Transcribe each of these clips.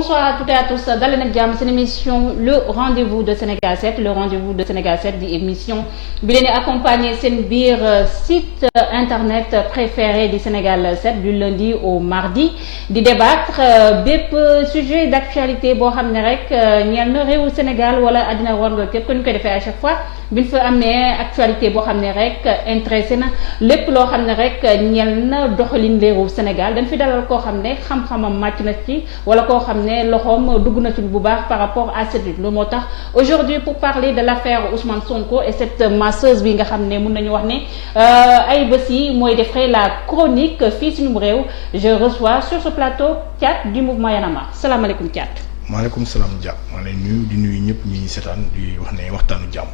bonsoir à toutes et à tous daleen ak jàmm seen émission le rendez-vous de Sénégal 7 le rendez-vous de Sénégal 7 di émission bi leen di accompagner seen biir site internet préféré du Sénégal 7 du lundi au mardi di débattre bépp sujet d'actualité boo xam ne rek ñeel na réewu Sénégal wala àddina war nga képp ko ñu koy defee à chaque fois bi ñu fa amee actualité boo xam ne rek intéressé na lépp loo xam ne rek ñeel na doxalin réewu Sénégal dañ fi dalal koo xam ne xam-xamam màcc na ci wala koo xam ne loxoom dugg na ci bu baax par rapport à cette lutte loolu moo tax aujourd'hui pour parler de l'affaire Ousmane Sonko et cette masseuse bi nga xam ne mun nañu wax ne ay bés yi mooy defee la chronique fii suñu réew je reçois sur ce plateau Thiat du mouvement Y'en a marre salaamaaleykum Thiat. maaleykum salaam Dia maa lay nuyu di nuyu ñëpp ñi seetaan di wax ne waxtaanu jàmm.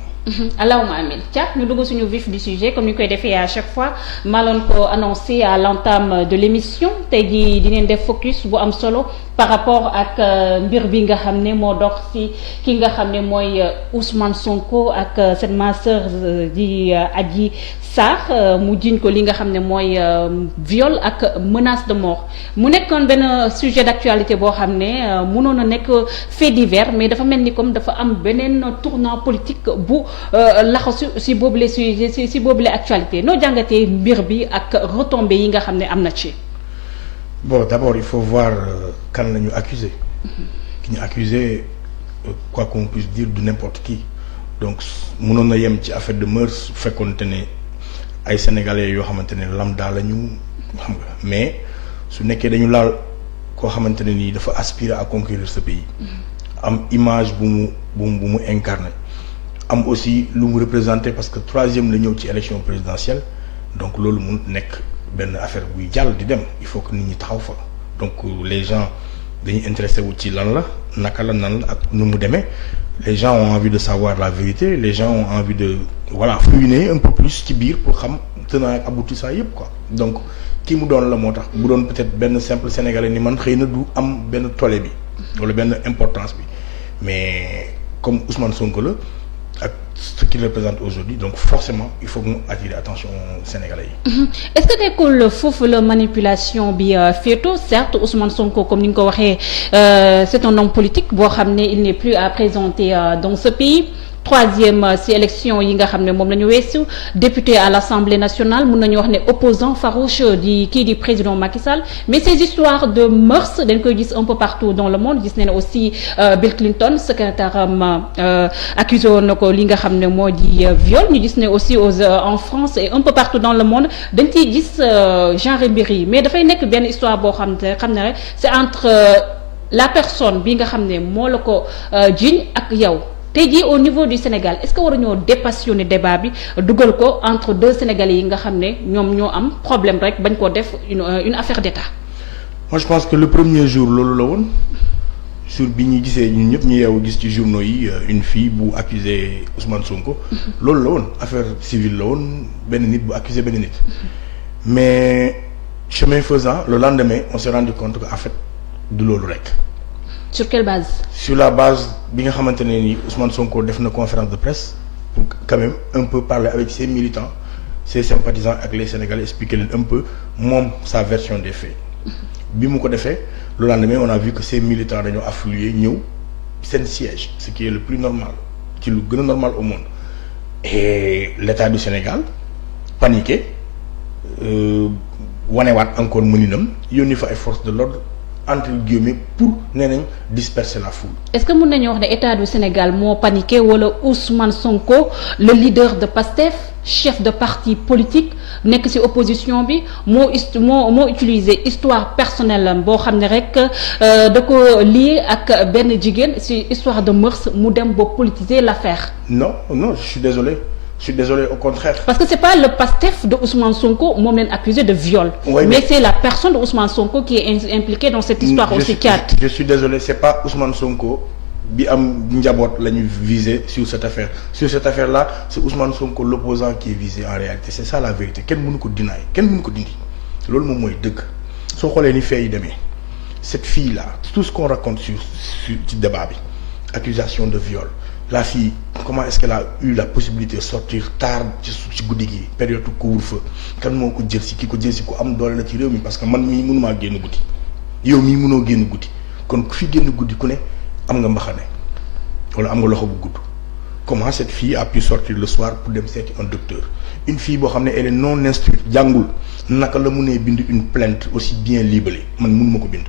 allahumma amin Thiat ñu dugg suñu vif du sujet comme ni ñu koy defee à chaque fois maaloon ko annoncé à l'entame de l'émission tey jii dinañ def focus bu am solo par rapport ak mbir bi nga xam ne moo dox ci ki nga xam ne mooy Ousmane Sonko ak cette ma sœur di Adji Sarr mu jiñ ko li nga xam ne mooy viol ak menace de mort mu nekkoon benn sujet d'actualité boo xam ne mënoon a nekk fait divers mais dafa mel ni comme dafa am beneen tournant politique bu laxasu si boobule sujet si boobule actualité noo jàngatee mbir bi ak retombées yi nga xam ne am na ci. Bon, d'abord il faut voir kan la ñu accusé ki ñu accusé quoi qu'on puisse dire du n'importe qui donc mënoon na yem ci affaire de mœurs su fekkoonte ne ay sénégalais yoo xamante ne lambda la ñu xam nga mais su nekkee dañu laal koo xamante ne nii dafa aspirer à conquérir ce pays am image bu mu incarné am aussi lu mu représenté parce que troisième la ñëw ci élection présidentielle donc loolu mun nekk benn affaire buy jàll di dem il faut que nit ñi taxaw fa donc les gens dañuy intéressé wu ci lan la naka la nan la ak nu mu demee les gens ont envie de savoir la vérité les gens ont envie de voilà fouiner un peu plus ci biir pour xam tenant ak aboutissant yëpp quoi donc kii mu doon la moo tax bu doon peut-être benn simple sénégalais ni man xëy na du am benn tollé bi wala benn importance bi mais comme Ousmane Sonko la ak ce qu'il représente aujourd'hui donc forcément il faut que mu attirer attention sénégalais yi. est-ce que nekkul foofu la manipulation bi féetoo certes Ousmane Sonko comme ni nga ko waxee c'est un homme politique boo xam ne il n'est plus à présenter dans ce pays. troisième ci élection yi nga xam ne moom la ñu weesu député à l'Assemblée nationale mun nañu wax ne opposant farouche di kii di président Macky Sall mais ces histoires de mœurs dañ koy gis un peu partout dans le monde gis nañ aussi Bill Clinton secrétaire am accusé woon na ko li nga xam ne moo di viol ñu gis ne aussi en France et un peu partout dans le monde dañ ciy gis genre mbir yi mais dafay nekk benn histoire boo xam ne rek c'est entre la personne bi nga xam ne moo la ko jiiñ ak yow. tey jii au niveau du Sénégal est-ce que waruñoo dépassionner débat bi dugal ko entre deux Sénégalais yi nga xam ne ñoom ñoo am problème rek bañ koo def une affaire d'État. moi je pense que le premier jour loolu la woon jour bi ñu gisee ñun ñëpp ñu yeewu gis ci journaux yi une fille bu accusé Ousmane Sonko. loolu la woon affaire civile la woon benn nit bu accusé benn nit. mais chemin faisant le lendemain on s'est rendu compte que en fait du loolu rek. sur quelle base. sur la base bi nga xamante ne ni Ousmane Sonko def na conférence de presse pour quand même un peu parler avec ses militants ses sympathisants ak les Sénégalais expliquer leen un peu moom sa version des faits bi mu ko defee le lendemain on a vu que ces militants dañoo affluer ñëw seen siège ce qui est le plus normal ci lu gën a normal au monde et l'État du Sénégal paniqué wanewaat encore mëninam yónni fa ay forces de l'ordre entre guillemets pour nee nañ disperser la foule. est-ce que mën nañu wax ne état du Sénégal moo paniqué wala Ousmane Sonko le leader de PASTEF chef de parti politique nekk ci opposition bi moo utiliser histoire personnelle am boo xam ne rek da ko lié ak benn jigéen ci histoire de mœurs mu dem ba politiser l'affaire. non je suis désolé au contraire. parce que c'est pas le PASTEF de Ousmane Sonko moom leen accusé de viol. Oui, mais c'est la personne de Ousmane Sonko qui est impliquée dans cette histoire aussi Thiat. je suis désolé c'est pas Ousmane Sonko bi am njaboot la ñu visé sur cette affaire là c'est Ousmane Sonko l'opposant qui est visé en réalité c'est ça la vérité kenn mënu ko dinaay kenn mënu ko dindi loolu moom mooy dëgg soo xoolee ni fee yi demee cette fille là tout ce qu'on raconte sur ci débat bi accusation de viol. La fille comment est-ce qu'elle a eu la possibilité de sortir tard ci guddi gi période couvre-feu kan moo ko jël si ki ko jël si ko am doole la ci réew mi parce que man mii mënumaa génn guddi yow mii mënoo génn guddi kon ku fi génn guddi ku ne am nga mbaxane wala am nga loxo bu gudd. Comment cette fille a pu sortir le soir pour dem seeti un docteur une fille boo xam ne elle est non instruite jàngul naka la mënee bind une plainte aussi bien libellée man mënuma ko bind.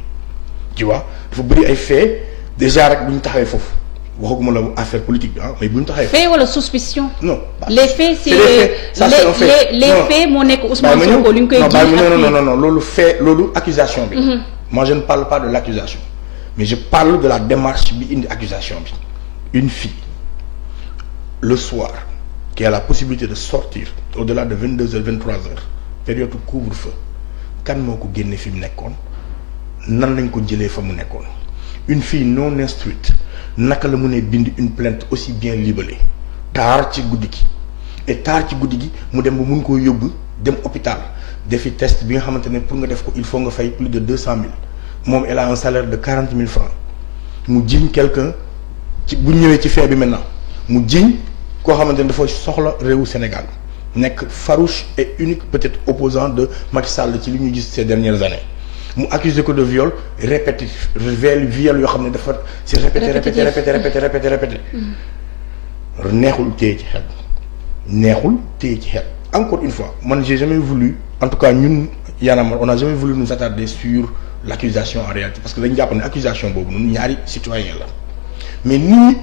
tu vois dafa bëri ay faits déjà rek bu ñu taxawee foofu waxaguma la affaire politique bi mais bu ñu taxawee. fait wala suspicion. non les faits c'est les faits moo nekk Ousmane Sonko li ñu koy ji non loolu fait loolu accusation bi. Moi je ne parle pas de l'accusation mais je parle de la démarche bi indi accusation bi. Une fille le soir qui a la possibilité de sortir au-delà de 22h 23h période couvre-feu kan moo ko génne fi mu nekkoon nan lañ ko jëlee fa mu nekkoon une fille non instruite naka la mënee bind une plainte aussi bien libellée tard ci guddi gi et tard ci guddi gi mu dem ba mun koo yóbbu dem hôpital defi test bi nga xamante ne pour nga def ko il faut nga fay plus de 200 000 moom elle a un salaire de 40 000 francs mu jiñ quelqu'un ci bu ñëwee ci fait bi maintenant mu jiñ koo xamante ne dafa soxla réewu Sénégal nekk farouche et unique peut-être opposant de Macky Sall ci li ñu gis ces dernières années mu accusé ko de viol répétitif viol yoo xam ne dafa c'est répété neexul téye ci xel neexul téye ci xel encore une fois man j'ai jamais voulu en tout cas ñun Y'en a marre on n'a jamais voulu nous attarder sur l'accusation en réalité parce que dañu jàpp ne accusation boobu noonu ñaari citoyen la mais ni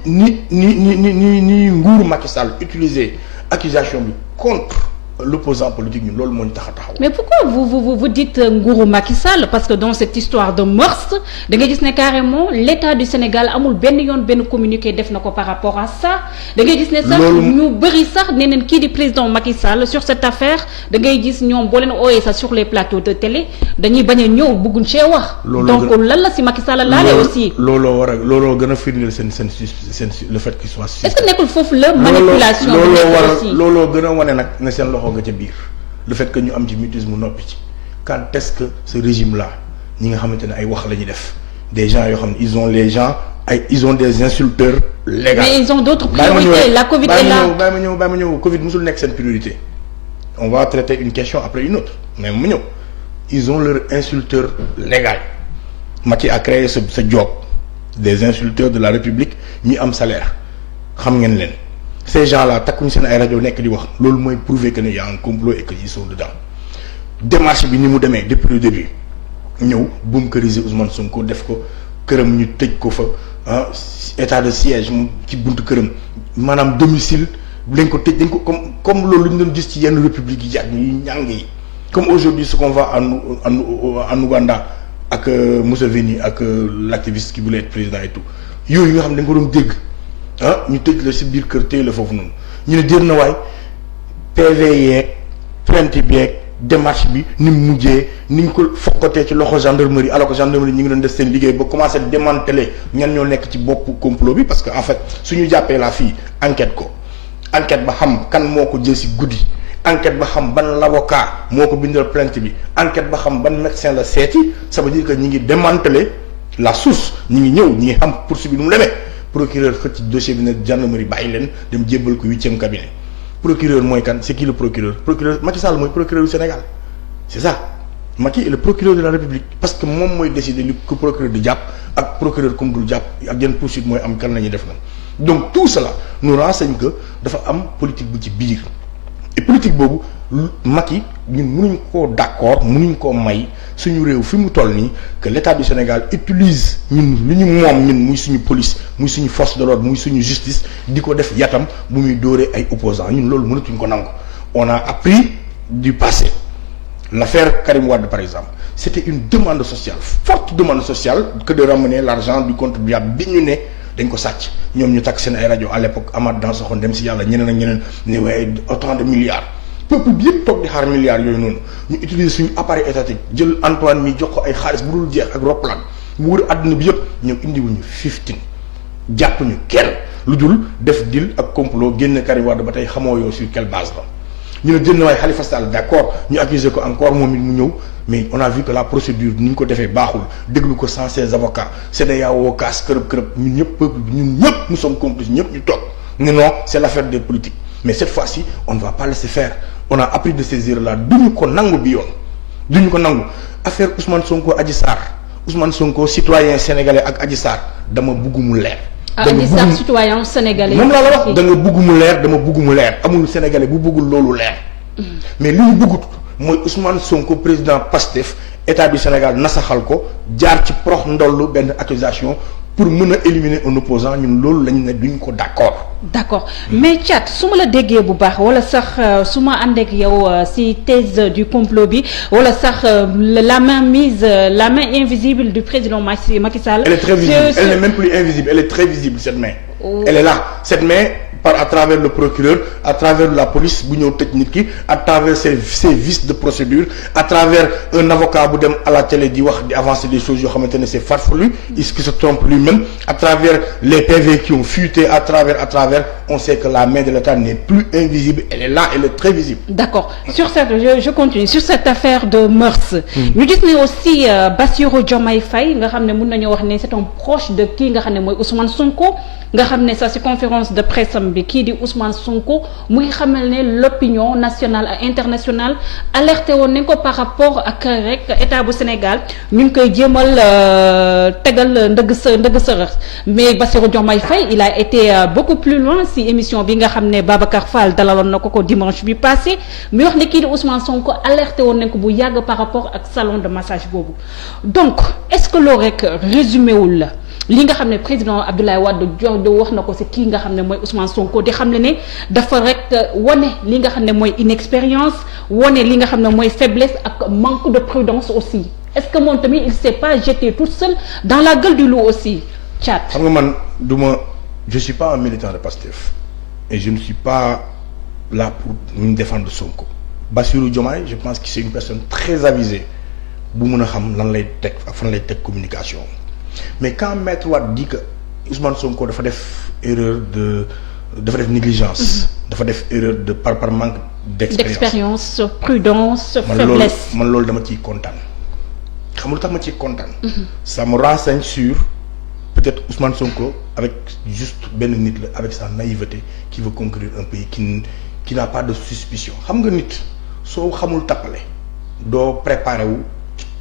nguuru Macky Sall utiliser accusation bi contre l'opposant politique ñun loolu moo ñu tax a taxaw. mais pourquoi vous dites nguuru Macky Sall parce que dans cette histoire de mœurs da ngay gis ne carrément l'État du Sénégal amul benn yoon benn communiqué def na ko par rapport à ça da ngay gis ne sax ñu bëri sax nee nañ kii di président Macky Sall sur cette affaire da ngay gis ñoom boo leen ooyee sax sur les plateaux de télé dañuy bañ a ñëw bëgguñ cee wax. donc lan la si Macky Sall laale aussi. looloo gën a firndeel seen le fait qu'il soit. est-ce que nekkul foofu la manipulation. looloo gën a wane nag ne seen loxo nga ca biir le fait que ñu am ci mutisme noppi ci quand est-ce que ce régime là ñi nga xamante ne ay wax la ñuy def des gens yoo xam ne ils ont des insulteurs légaux. mais ils ont d'autres priorités la Covid est là. bàyyi ma ñëw Covid musul nekk seen priorité on va traiter une question après une autre mais mu ñëw ils ont leur insulteur légal Macky a créé ce job des insulteurs de la République ñi am salaire xam ngeen leen. Ces gens-là takkuñu seen ay rajo nekk di wax loolu mooy prouver que ne y a un complot et que ils sont dedans démarche bi ni mu demee depuis le début ñëw bunkeriser Ousmane Sonko def ko këram ñu tëj ko fa état de siège mu ci buntu këram maanaam domicile lañ ko tëj dañ ko comme loolu ñu doon gis ci yenn république yi yàgg yi ñàng yi comme aujourd'hui ce qu'on voit en Ouganda ak Museveni ak l'activiste qui voulait être président et tout yooyu nga xam ne dañ ko doon dégg. ñu tëj la si biir kër téye la foofu noonu ñu ne dér na waay PV yeeg plainte bi yeeg démarche bi ni mu mujjee ni ñu ko fokkatee ci loxo gendarmerie alors que gendarmerie ñu ngi doon def seen liggéey ba commencé démanteler ñan ñoo nekk ci bopp complot bi parce que en fait suñu jàppee la fille enquête ko enquête ba xam kan moo ko jël si guddi enquête ba xam ban l'avocat moo ko bindal plainte bi enquête ba xam ban médecin la seeti ça veut dire que ñi ngi démanteler la source ñi ngi ñëw ñi ngi xam poursuite bi nu mu demee procureur xëcc ci dossier bi ne gendarmerie bàyyi leen dem jébbal ko 8e cabinet procureur mooy kan c'est qui le procureur Macky Sall mooy procureur du Sénégal c'est ça Macky est le procureur de la République parce que moom mooy décider li ko procureur di jàpp ak procureur comme dul jàpp ak yenn poursuite mooy am kan la ñuy def na donc tout cela nous renseigne que dafa am politique bu ci biir et politique boobu Macky ñun mënuñ koo d'accord mënuñ koo may suñu réew fi mu toll nii que l'État du Sénégal utilise ñun lu ñu moom ñun muy suñu police muy suñu force de l'ordre muy suñu justice di ko def yatam bu muy dóoree ay opposants ñun loolu mënatuñ ko nangu. On a appris du passé l'affaire Karim Wade par exemple c'était une demande sociale forte demande sociale que de ramener l'argent du contribuable bi ñu ne dañ ko sàcc ñoom ñu takk seen ay rajo à l'époque Amath Dansokho dem si yàlla ñeneen ak ñeneen ne waaye autant de milliards peuple bi yëpp toog di xaar milliards yooyu noonu ñu utiliser suñu appareil étatique jël Antoine mi jox ko ay xaalis bu dul jeex ak roplaan mu wër àdduna bi yëpp ñëw indiwuñu 15 jàpp ñu kenn lu dul def deal ak complot génne Karim Wade ba tey xamoo yow sur quelle base la ñu ne jënd waaye Khalifa Sall d'accord ñu accuser ko encore moom it mu ñëw mais on a vu que la procédure ni ñu ko defee baaxul déglu ko sans ses avocats CEDEAO kaas kërëb ñun ñëpp peuple bi ñun ñëpp nous sommes complices ñëpp ñu toog ne non c'est l'affaire des politiques mais cette fois-ci on ne va pas laisser faire on a appris de ces erreurs là duñu ko nangu bi yoon duñu ko nangu affaire Ousmane Sonko Adji Sarr Ousmane Sonko citoyen sénégalais ak Adji Sarr dama bugg mu leer. Adji Sarr citoyen sénégalais. moom laa la wax da nga bugg mu leer dama bugg mu leer amul sénégalais bu buggul loolu leer. mais li ñu buggut mooy Ousmane Sonko président Pastef état du Sénégal nasaxal ko jaar ci prox ndollu benn accusation pour mën a éliminer un opposant ñun loolu lañ ne duñ ko d'accord. mais Thiat su ma la déggee bu baax wala sax su ma ànd ak yow ci thèse du complot bi wala sax la main invisible du président Macky Sall. elle est très visible elle n'est même plus invisible elle est très visible cette main. elle est là cette main. à travers le procureur à travers la police bu ñëw tëj nit ki à travers ses vices de procédure à travers un avocat bu dem à la télé di wax di avancer des choses yoo xamante ne c'est farfelu il se trompe lui-même à travers les PV qui ont fuité à travers on sait que la main de l'État n'est plus invisible elle est là elle est très visible. D'accord je continue sur cette affaire de mœurs. ñu gis ne aussi Bassirou Diomaye Faye nga xam ne mën nañoo wax ne c'est un proche de kii nga xam ne mooy Ousmane Sonko nga xam ne sax ci conférence de presse am bi kii di Ousmane Sonko muy xamal ne l'opinion nationale et internationale alerté woon nañ ko par rapport ak rek état bu Sénégal ñu ngi koy jéemal tegal ndëgg sërëx mais Bassirou Diomaye Faye il a été beaucoup plus loin ci émission bi nga xam ne Babacar Fall dalaloon na ko dimanche bi passé muy wax ne kii di Ousmane Sonko alerté woon nañ ko bu yàgg par rapport ak salon de massage boobu donc est-ce que loolu rek résumé wul la li nga xam ne président Abdoulaye Wade wax na ko ci kii nga xam ne mooy Ousmane Sonko di xam ne dafa rek wane li nga xam ne mooy inexpérience wane li nga xam ne mooy faiblesse ak manque de prudence aussi est-ce que moom tamit il s'est pas jeté tout seul dans la gueule du loup aussi Thiat. xam nga man je suis pas un militant de Pastef et je ne suis pas là pour ñu défendre Sonko Bassirou Diomaye je pense que c'est une personne très avisée bu mën a xam lan lay teg ak fan lay teg communication mais quand Maître Wade dit que Ousmane Sonko dafa def négligence. dafa def erreur de par manque d'expérience. Prudence faiblesse. man loolu dama ciy kontaan xam nga lu tax ma ciy kontaan. ça me renseigne sur peut-être Ousmane Sonko avec juste benn nit la avec sa naïveté qui veut conquérir un pays qui n'a pas de suspicion xam nga nit soo xamul tappale doo préparé wu.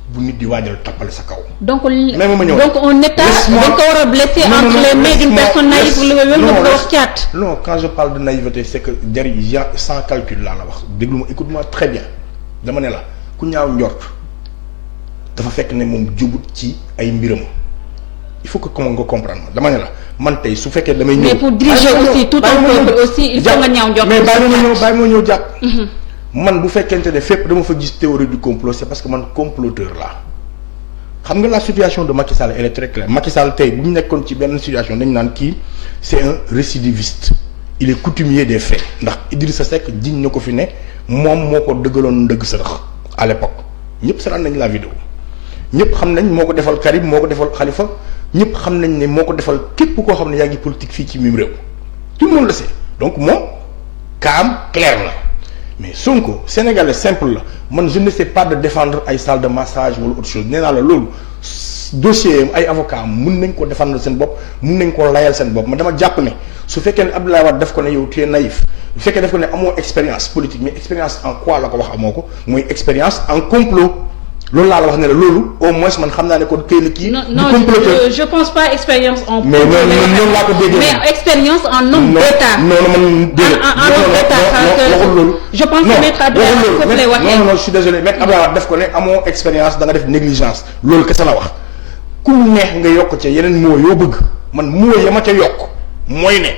bu nit di waajal tappale sa kaw. donc un état dañ ko war a blesser entre les mains d'une personne naïve loolu nga bëgg a wax Thiat. non quand je parle de naïveté c'est que derrière sans calcul laa la wax déglu ma écoute-moi très bien dama ne la ku ñaaw njort dafa fekk ne moom jubut ci ay mbiram il faut que comment nga comprendre ma dama ne la man tey su fekkee damay ñëw. mais pour diriger aussi tout un peuple aussi il faut nga ñaaw njort. mais bàyyi ma ñëw jàpp. man bu fekkente ne fépp dama fa gis théorie du complot c'est parce que man comploteur laa xam nga la situation de Macky Sall elle est très claire Macky Sall tey bu ñu nekkoon ci benn situation dañu naan kii c'est un récidiviste il est coutumier des faits ndax Idrissa Seck jiñ na ko fi ne moom moo ko dëggaloon ndëgg sërëx à l'époque ñëpp seetaan nañ la vidéo ñëpp xam nañ moo ko defal Karim moo ko defal Khalifa ñëpp xam nañ ne moo ko defal képp koo xam ne yaa ngi politique fii ci mim réew tout le monde le sait donc moom kaam clair la mais Sonko sénégalais simple la man je ne sais pas de défendre ay salle de massage wala autre chose nee naa la loolu dossier ay avocat mun nañ ko défendre seen bopp mun nañ ko layal seen bopp man dama jàpp ne su fekkee ne Abdoulaye Wade def ko ne yow tu es naïf bu fekkee def ko ne amoo expérience politique mais expérience en quoi la ko wax amoo ko mooy expérience en complot loolu laa la wax ne la loolu au moins man xam naa ne kon këy la kii. non je pense pas expérience en. mais noonu laa ko déggee. mais expérience en homme d'État. man déedéet. en homme d'État waxul loolu. je pense que maître Abdoulaye foofu lay waxee. non je suis désolé maître Abdoulaye def ko ne amoo expérience da nga def négligence loolu kese la wax ku mu neex nga yokk ca yeneen moo yoo bëgg man moo ya ma ca yokk mooy ne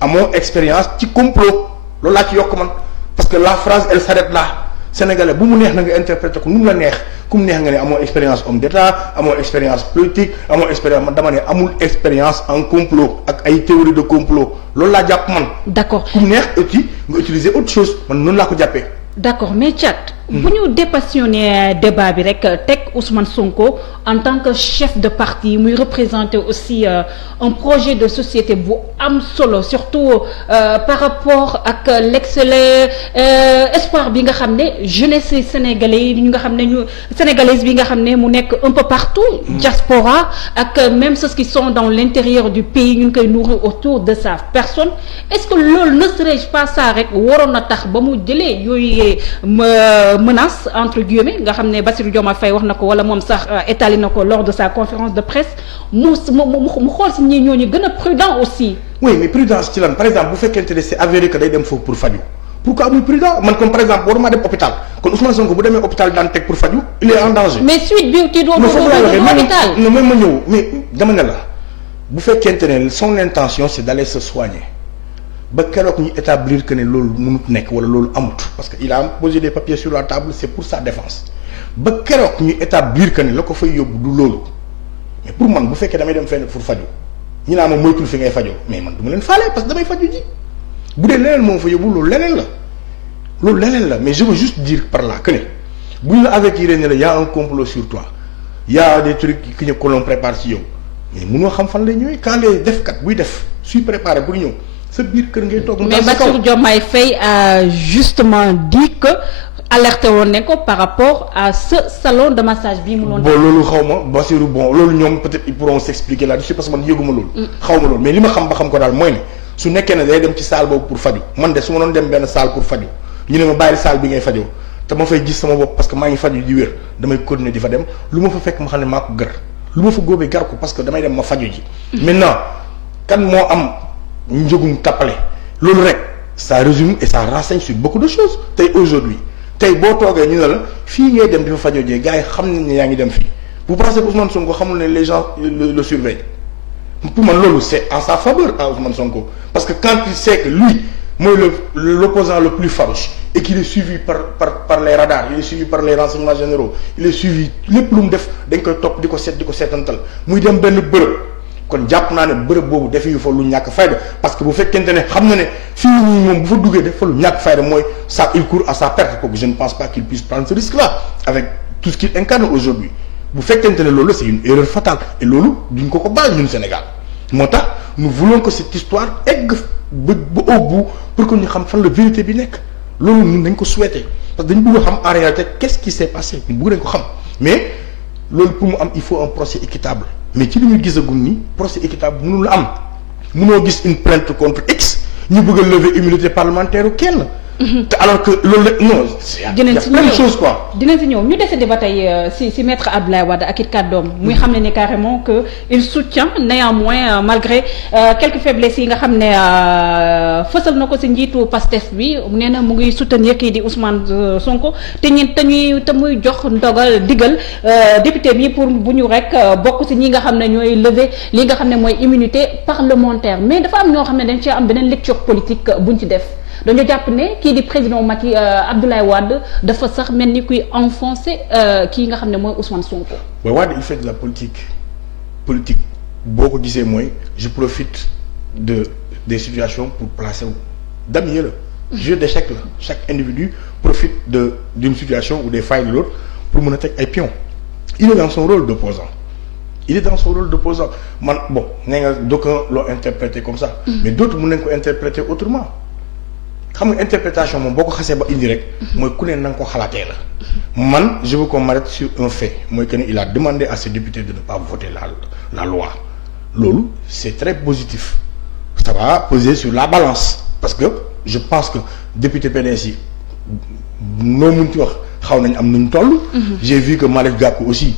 amoo expérience ci complot loolu laa ci yokk man parce que la phrase elle s'arrête là. Sénégalais bu mu neex na nga interpréter ko nu mu la neex ku mu neex nga ne amoo expérience homme d'État amoo expérience politique amoo expérience man dama ne amul expérience en complot ak ay théorie de complot loolu laa jàpp man. d'accord ku mu neex aussi nga utiliser autre chose man noonu laa ko jàppee. d'accord mais Thiat. bu ñu dépassionné débat bi rek teg Ousmane Sonko en tant que chef de parti muy représenter aussi un projet de société bu am solo surtout par rapport ak l'excellent espoir bi nga xam ne jeunesse sénégalais yi nga xam ne sénégalaise bi nga xam ne mu nekk un peu partout diaspora ak même ceux qui sont dans l'intérieur du pays ñu ngi koy nourrir autour de sa personne est-ce que loolu ne serait pas ça rek waroon na tax ba mu jëlee yooyu menace entre guillemets nga xam ne Bassirou Diomaye Faye wax na ko wala moom sax étalé na ko lors de sa conférence de presse mu xool si ñi ñooñu gën a prudent aussi. oui mais prudence ci lan par exemple bu fekkente ne c'est avéré que day dem foofu pour faju pourquoi amul prudent man comme par exemple waruma dem hôpital kon Ousmane Sonko bu demee hôpital daan teg pour faju il est en danger. mais suite bi ci doon hôpital non même ma ñëw mais dama ne la bu fekkente ne son intention c'est d'aller se soigner ba keroog ñu établir que ne loolu mënut nekk wala loolu amut parce que il a posé des papiers sur la table c'est pour sa défense ba keroog ñu établir que ne la ko fay yóbbu du loolu mais pour man bu fekkee damay dem fenn pour faju ñu naa ma moytul fi ngay fajoo mais man du ma leen faale parce que damay faju ji bu dee leneen moom fa yóbbu loolu leneen la mais je veux juste dire par là que ne bu ñu la avertir ne la y a un complot sur toi y a des trucs que l'on prépare ci yow mais mënoo xam fan lay ñëwee quand les defkat buy def suy préparé pour ñëw sa biir kër ngay toog. mais Bassirou Diomaye Faye a justement dit que alerté woon ne ko par rapport à ce salon de massage bii mu doon. bon loolu xaw ma Bassirou bon loolu ñoom peut-être ils pourront s'expliquer là-dessus parce que man yëguma loolu. xaw ma loolu mais li ma xam ba xam ko daal mooy ne su nekkee ne day dem ci salle boobu pour faju man de su ma doon dem benn salle pour faju ñu ne ma bàyyil salle bi ngay fajoo te ma fay gis sama bopp parce que maa ngi faju di wér damay continuer di fa dem lu ma fa fekk ma xam ne maa ko gër lu ma fa góobee gar ko parce que damay dem ma faju ji. maintenant kan moo am njëgum tappale loolu rek ça résume et ça renseigne sur beaucoup de choses tey aujourd'hui tey boo toogee ñu ne la fii ngay dem di fa fajoo jee gars yi xam nañ ne yaa ngi dem fii vous pensez que Ousmane Sonko xamul ne les gens le surveillent pour man loolu c'est en sa faveur à Ousmane Sonko parce que quand il sait que lui mooy l'opposant le plus farouche et qu'il est suivi par les radars il est suivi par les renseignements généraux il est suivi lépp lu mu def dañ koy topp di ko seetantal muy dem benn bërëb kon jàpp naa ne bërëb boobu defe yu fa lu ñàkk fayda parce que bu fekkente ne xam na ne fii nii moom bu fa duggee def fa lu ñàkk fayda mooy ça il court à sa perte kooku je ne pense pas qu'il puisse prendre ce risque là avec tout ce qu'il incarne aujourd'hui bu fekkente ne loolu c'est une erreur fatale et loolu duñ ko baal ñun Sénégal moo tax nous voulons que cette histoire egg ba au bout pour que ñu xam fan la vérité bi nekk loolu ñun dañ ko souhaiter parce que dañ bëgg a xam en réalité qu'est-ce qui s'est passé ñu bëgg nañ ko xam mais loolu pour mu am il faut un procès équitable mais ci li ñu gisagum ni procès équitable mënul la am mënoo gis une plainte contre X ñu bëgg a lever immunité parlementaire kenn. te alors que loolu la non. dinañ si plein de choses quoi. dinañ si ñëw ñu décidé ba tey si maître Abdoulaye Wade ak it kàddoom muy xam ne ni carrément que il soutient néanmoins malgré quelques faiblesses yi nga xam ne fësal na ko si njiitu Pastef bi nee na mu ngi soutenir kii di Ousmane Sonko te muy jox ndogal digal député bi pour bu ñu rek bokk si ñi nga xam ne ñooy lever li nga xam ne mooy immunité parlementaire mais dafa am ñoo xam ne dañ cee am beneen lecture politique buñ ci def. dañoo jàpp ne kii di président Macky Abdoulaye Wade dafa sax mel ni kuy enfoncer kii nga xam ne mooy Ousmane Sonko. waaw Wade il fait de la politique boo ko gisee mooy je profite des situations pour placer wu damier la. jeu d'échec la chaque individu profite d'une situation ou des failles de l'autre pour mën a teg ay pions. il est dans son rôle d'opposant man bon nee nga d'aucuns l'ont interprété comme ça. mais d'autres mën nañ ko interpréter autrement. xam nga interprétation moom boo ko xasee ba indi rek mooy ku ne na nga ko xalaatee la man je veux qu'on m'arrête sur un fait mooy que ne il a demandé à ses députés de ne pas voter la loi loolu c'est très positif ça va peser sur la balance parce que je pense que député PDS yi noo mun ci wax xaw nañ am nuñ toll j'ai vu que Malick Gakou aussi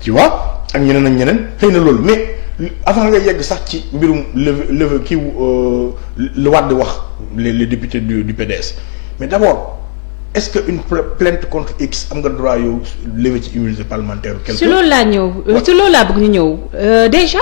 tu vois ak ñeneen xëy na loolu mais avant nga yegg sax ci mbirum leve kii lu Wade wax les députés du PDS mais d'abord est-ce que une plainte contre X am nga droit yow lever ci immunité parlementaire quelque si loolu laa bëgg ñu ñëw déjà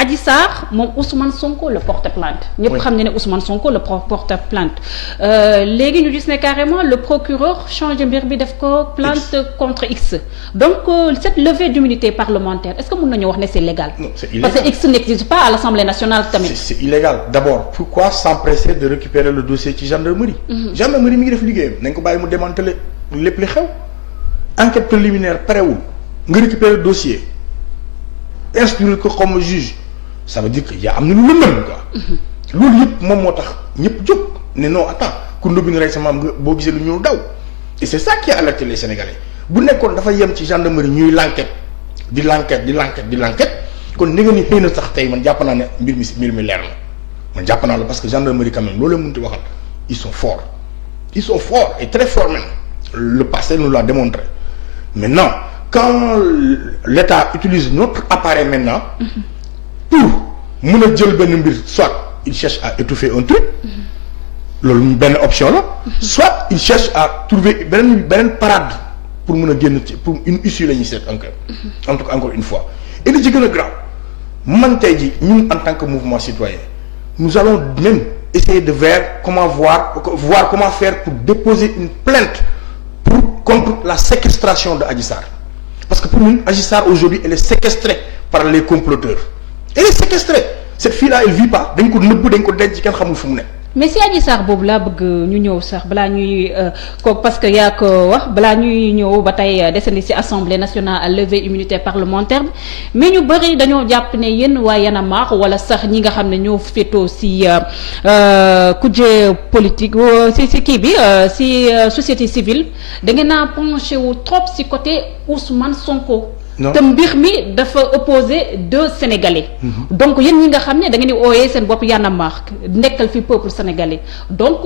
Adji Sarr moom Ousmane Sonko le porte plainte ñëpp xam ne Ousmane Sonko le porte plainte léegi ñu gis ne carrément le procureur changé mbir bi def ko plainte contre X donc cette levée d'immunité parlementaire est-ce que mën nañu wax ne c'est légal? Non, c'est illégal. Parce que X n'existe pas à l'Assemblée nationale tamit. C'est illégal d'abord pourquoi s'empresser de récupérer le dossier ci gendarmerie gendarmerie mi ngi def liggéeyam nañ ko bàyyi mu démanteler lépp li xew enquête préliminaire parewul nga récupérer le dossier instruire ko comme juge ça veut dire que yaa am na lu lëndëm quoi loolu yëpp moom moo tax ñëpp jóg ne non attends ku ndóbbi rek sa maam nga boo gisee lu ñuul daw et c'est ça qui a alerté les Sénégalais bu nekkoon dafa yem ci gendarmerie ñuy l'enquête di l'enquête kon ni nga ni xëy na sax tey man jàpp naa ne mbir mi leer na man jàpp naa la parce que gendarmerie quand même loolu la mënut a waxal ils sont forts et très forts même le passé nous l'a démontré. Maintenant quand l'État utilise notre appareil maintenant pour mën a jël benn mbir soit il cherche à étouffer un truc loolu benn option la soit il cherche à trouver beneen parade pour mën a génn ci pour une issue la ñuy seet encore en tout cas encore une fois et li ci gën a grave man tey ji ñun en tant que mouvement citoyen nous allons même essayer de voir comment faire pour déposer une plainte contre la séquestration de Adji Sarr parce que pour ñun Adji Sarr aujourd'hui elle est séquestrée par les comploteurs elle est séquestrée cette fille-là elle vit pas dañ ko nëbb dañ ko denc kenn xamul fu mu ne. mais si Adji Sarr boobu laa bëgg ñu ñëw sax balaa ñuy kooku parce que yaa ko wax balaa ñuy ñëw ba tey desandi ci assemblée nationale à lever immunité parlementaire bi mais ñu bëri dañoo jàpp ne yéen waa Y'en a marre wala sax ñi nga xam ne ñoo féetoo ci kujje politique ci kii bi ci société civile da ngeen a penché wu trop ci côté Ousmane Sonko. te mbir mi dafa opposé deux Sénégalais. Donc yéen ñi nga xam ne da ngeen di ooyee seen bopp Y'en a marre nekkal fi peuple sénégalais donc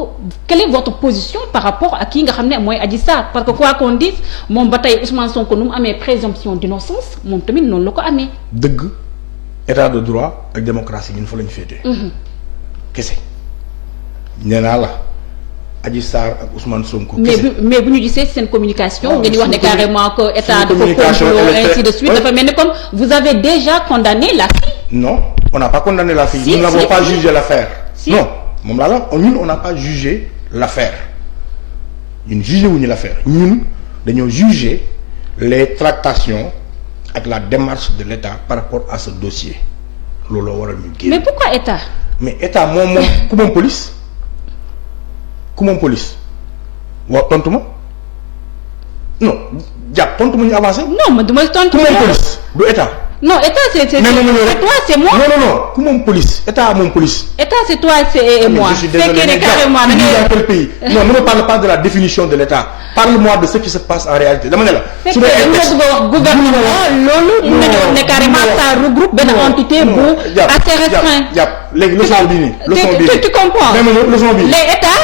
quelle est votre position par rapport ak kii nga xam ne mooy Adji Sarr parce que quoi qu'on dise moom ba tey Ousmane Sonko nu mu amee présomption d'innocence moom tamit noonu la ko amee. dëgg état de droit ak démocratie ñun fa la ñu féetee. kese nee naa la. Adji Sarr ak Ousmane Sonko. mais bu ñu gisee seen communication. nga ñu wax ne carrément que état dafa complot ainsi de suite dafa mel ni comme vous avez déjà condamné la fille. non on n'a pas condamné la fille. nous n'avons pas jugé l'affaire. non moom laa la ñun on n'a pas jugé l'affaire ñun jugé wuñu l'affaire ñun dañoo juger les tractations ak la démarche de l'État par rapport à ce dossier looloo waral ñu génn. mais pourquoi état. mais état moom ku moom police. ku moom police waaw tontu ma non jàpp tontu ma ñu avancé. non man du ma tontu. ku moom police du état. non état c'est toi c'est moi. non ku moom police état moom police. état c'est toi c'est moi. je suis désolé mais dans quel pays. non ne me parle pas de la définition de l'état parle-moi de ce qui se passe en réalité dama ne la. su dee ay texte wax gouvernement loolu. mun nañoo ne carrément ça regroupe benn entité bu. assez restreint jàpp léegi leçon bii nii. leçon bii tu comprends. leçon bii les état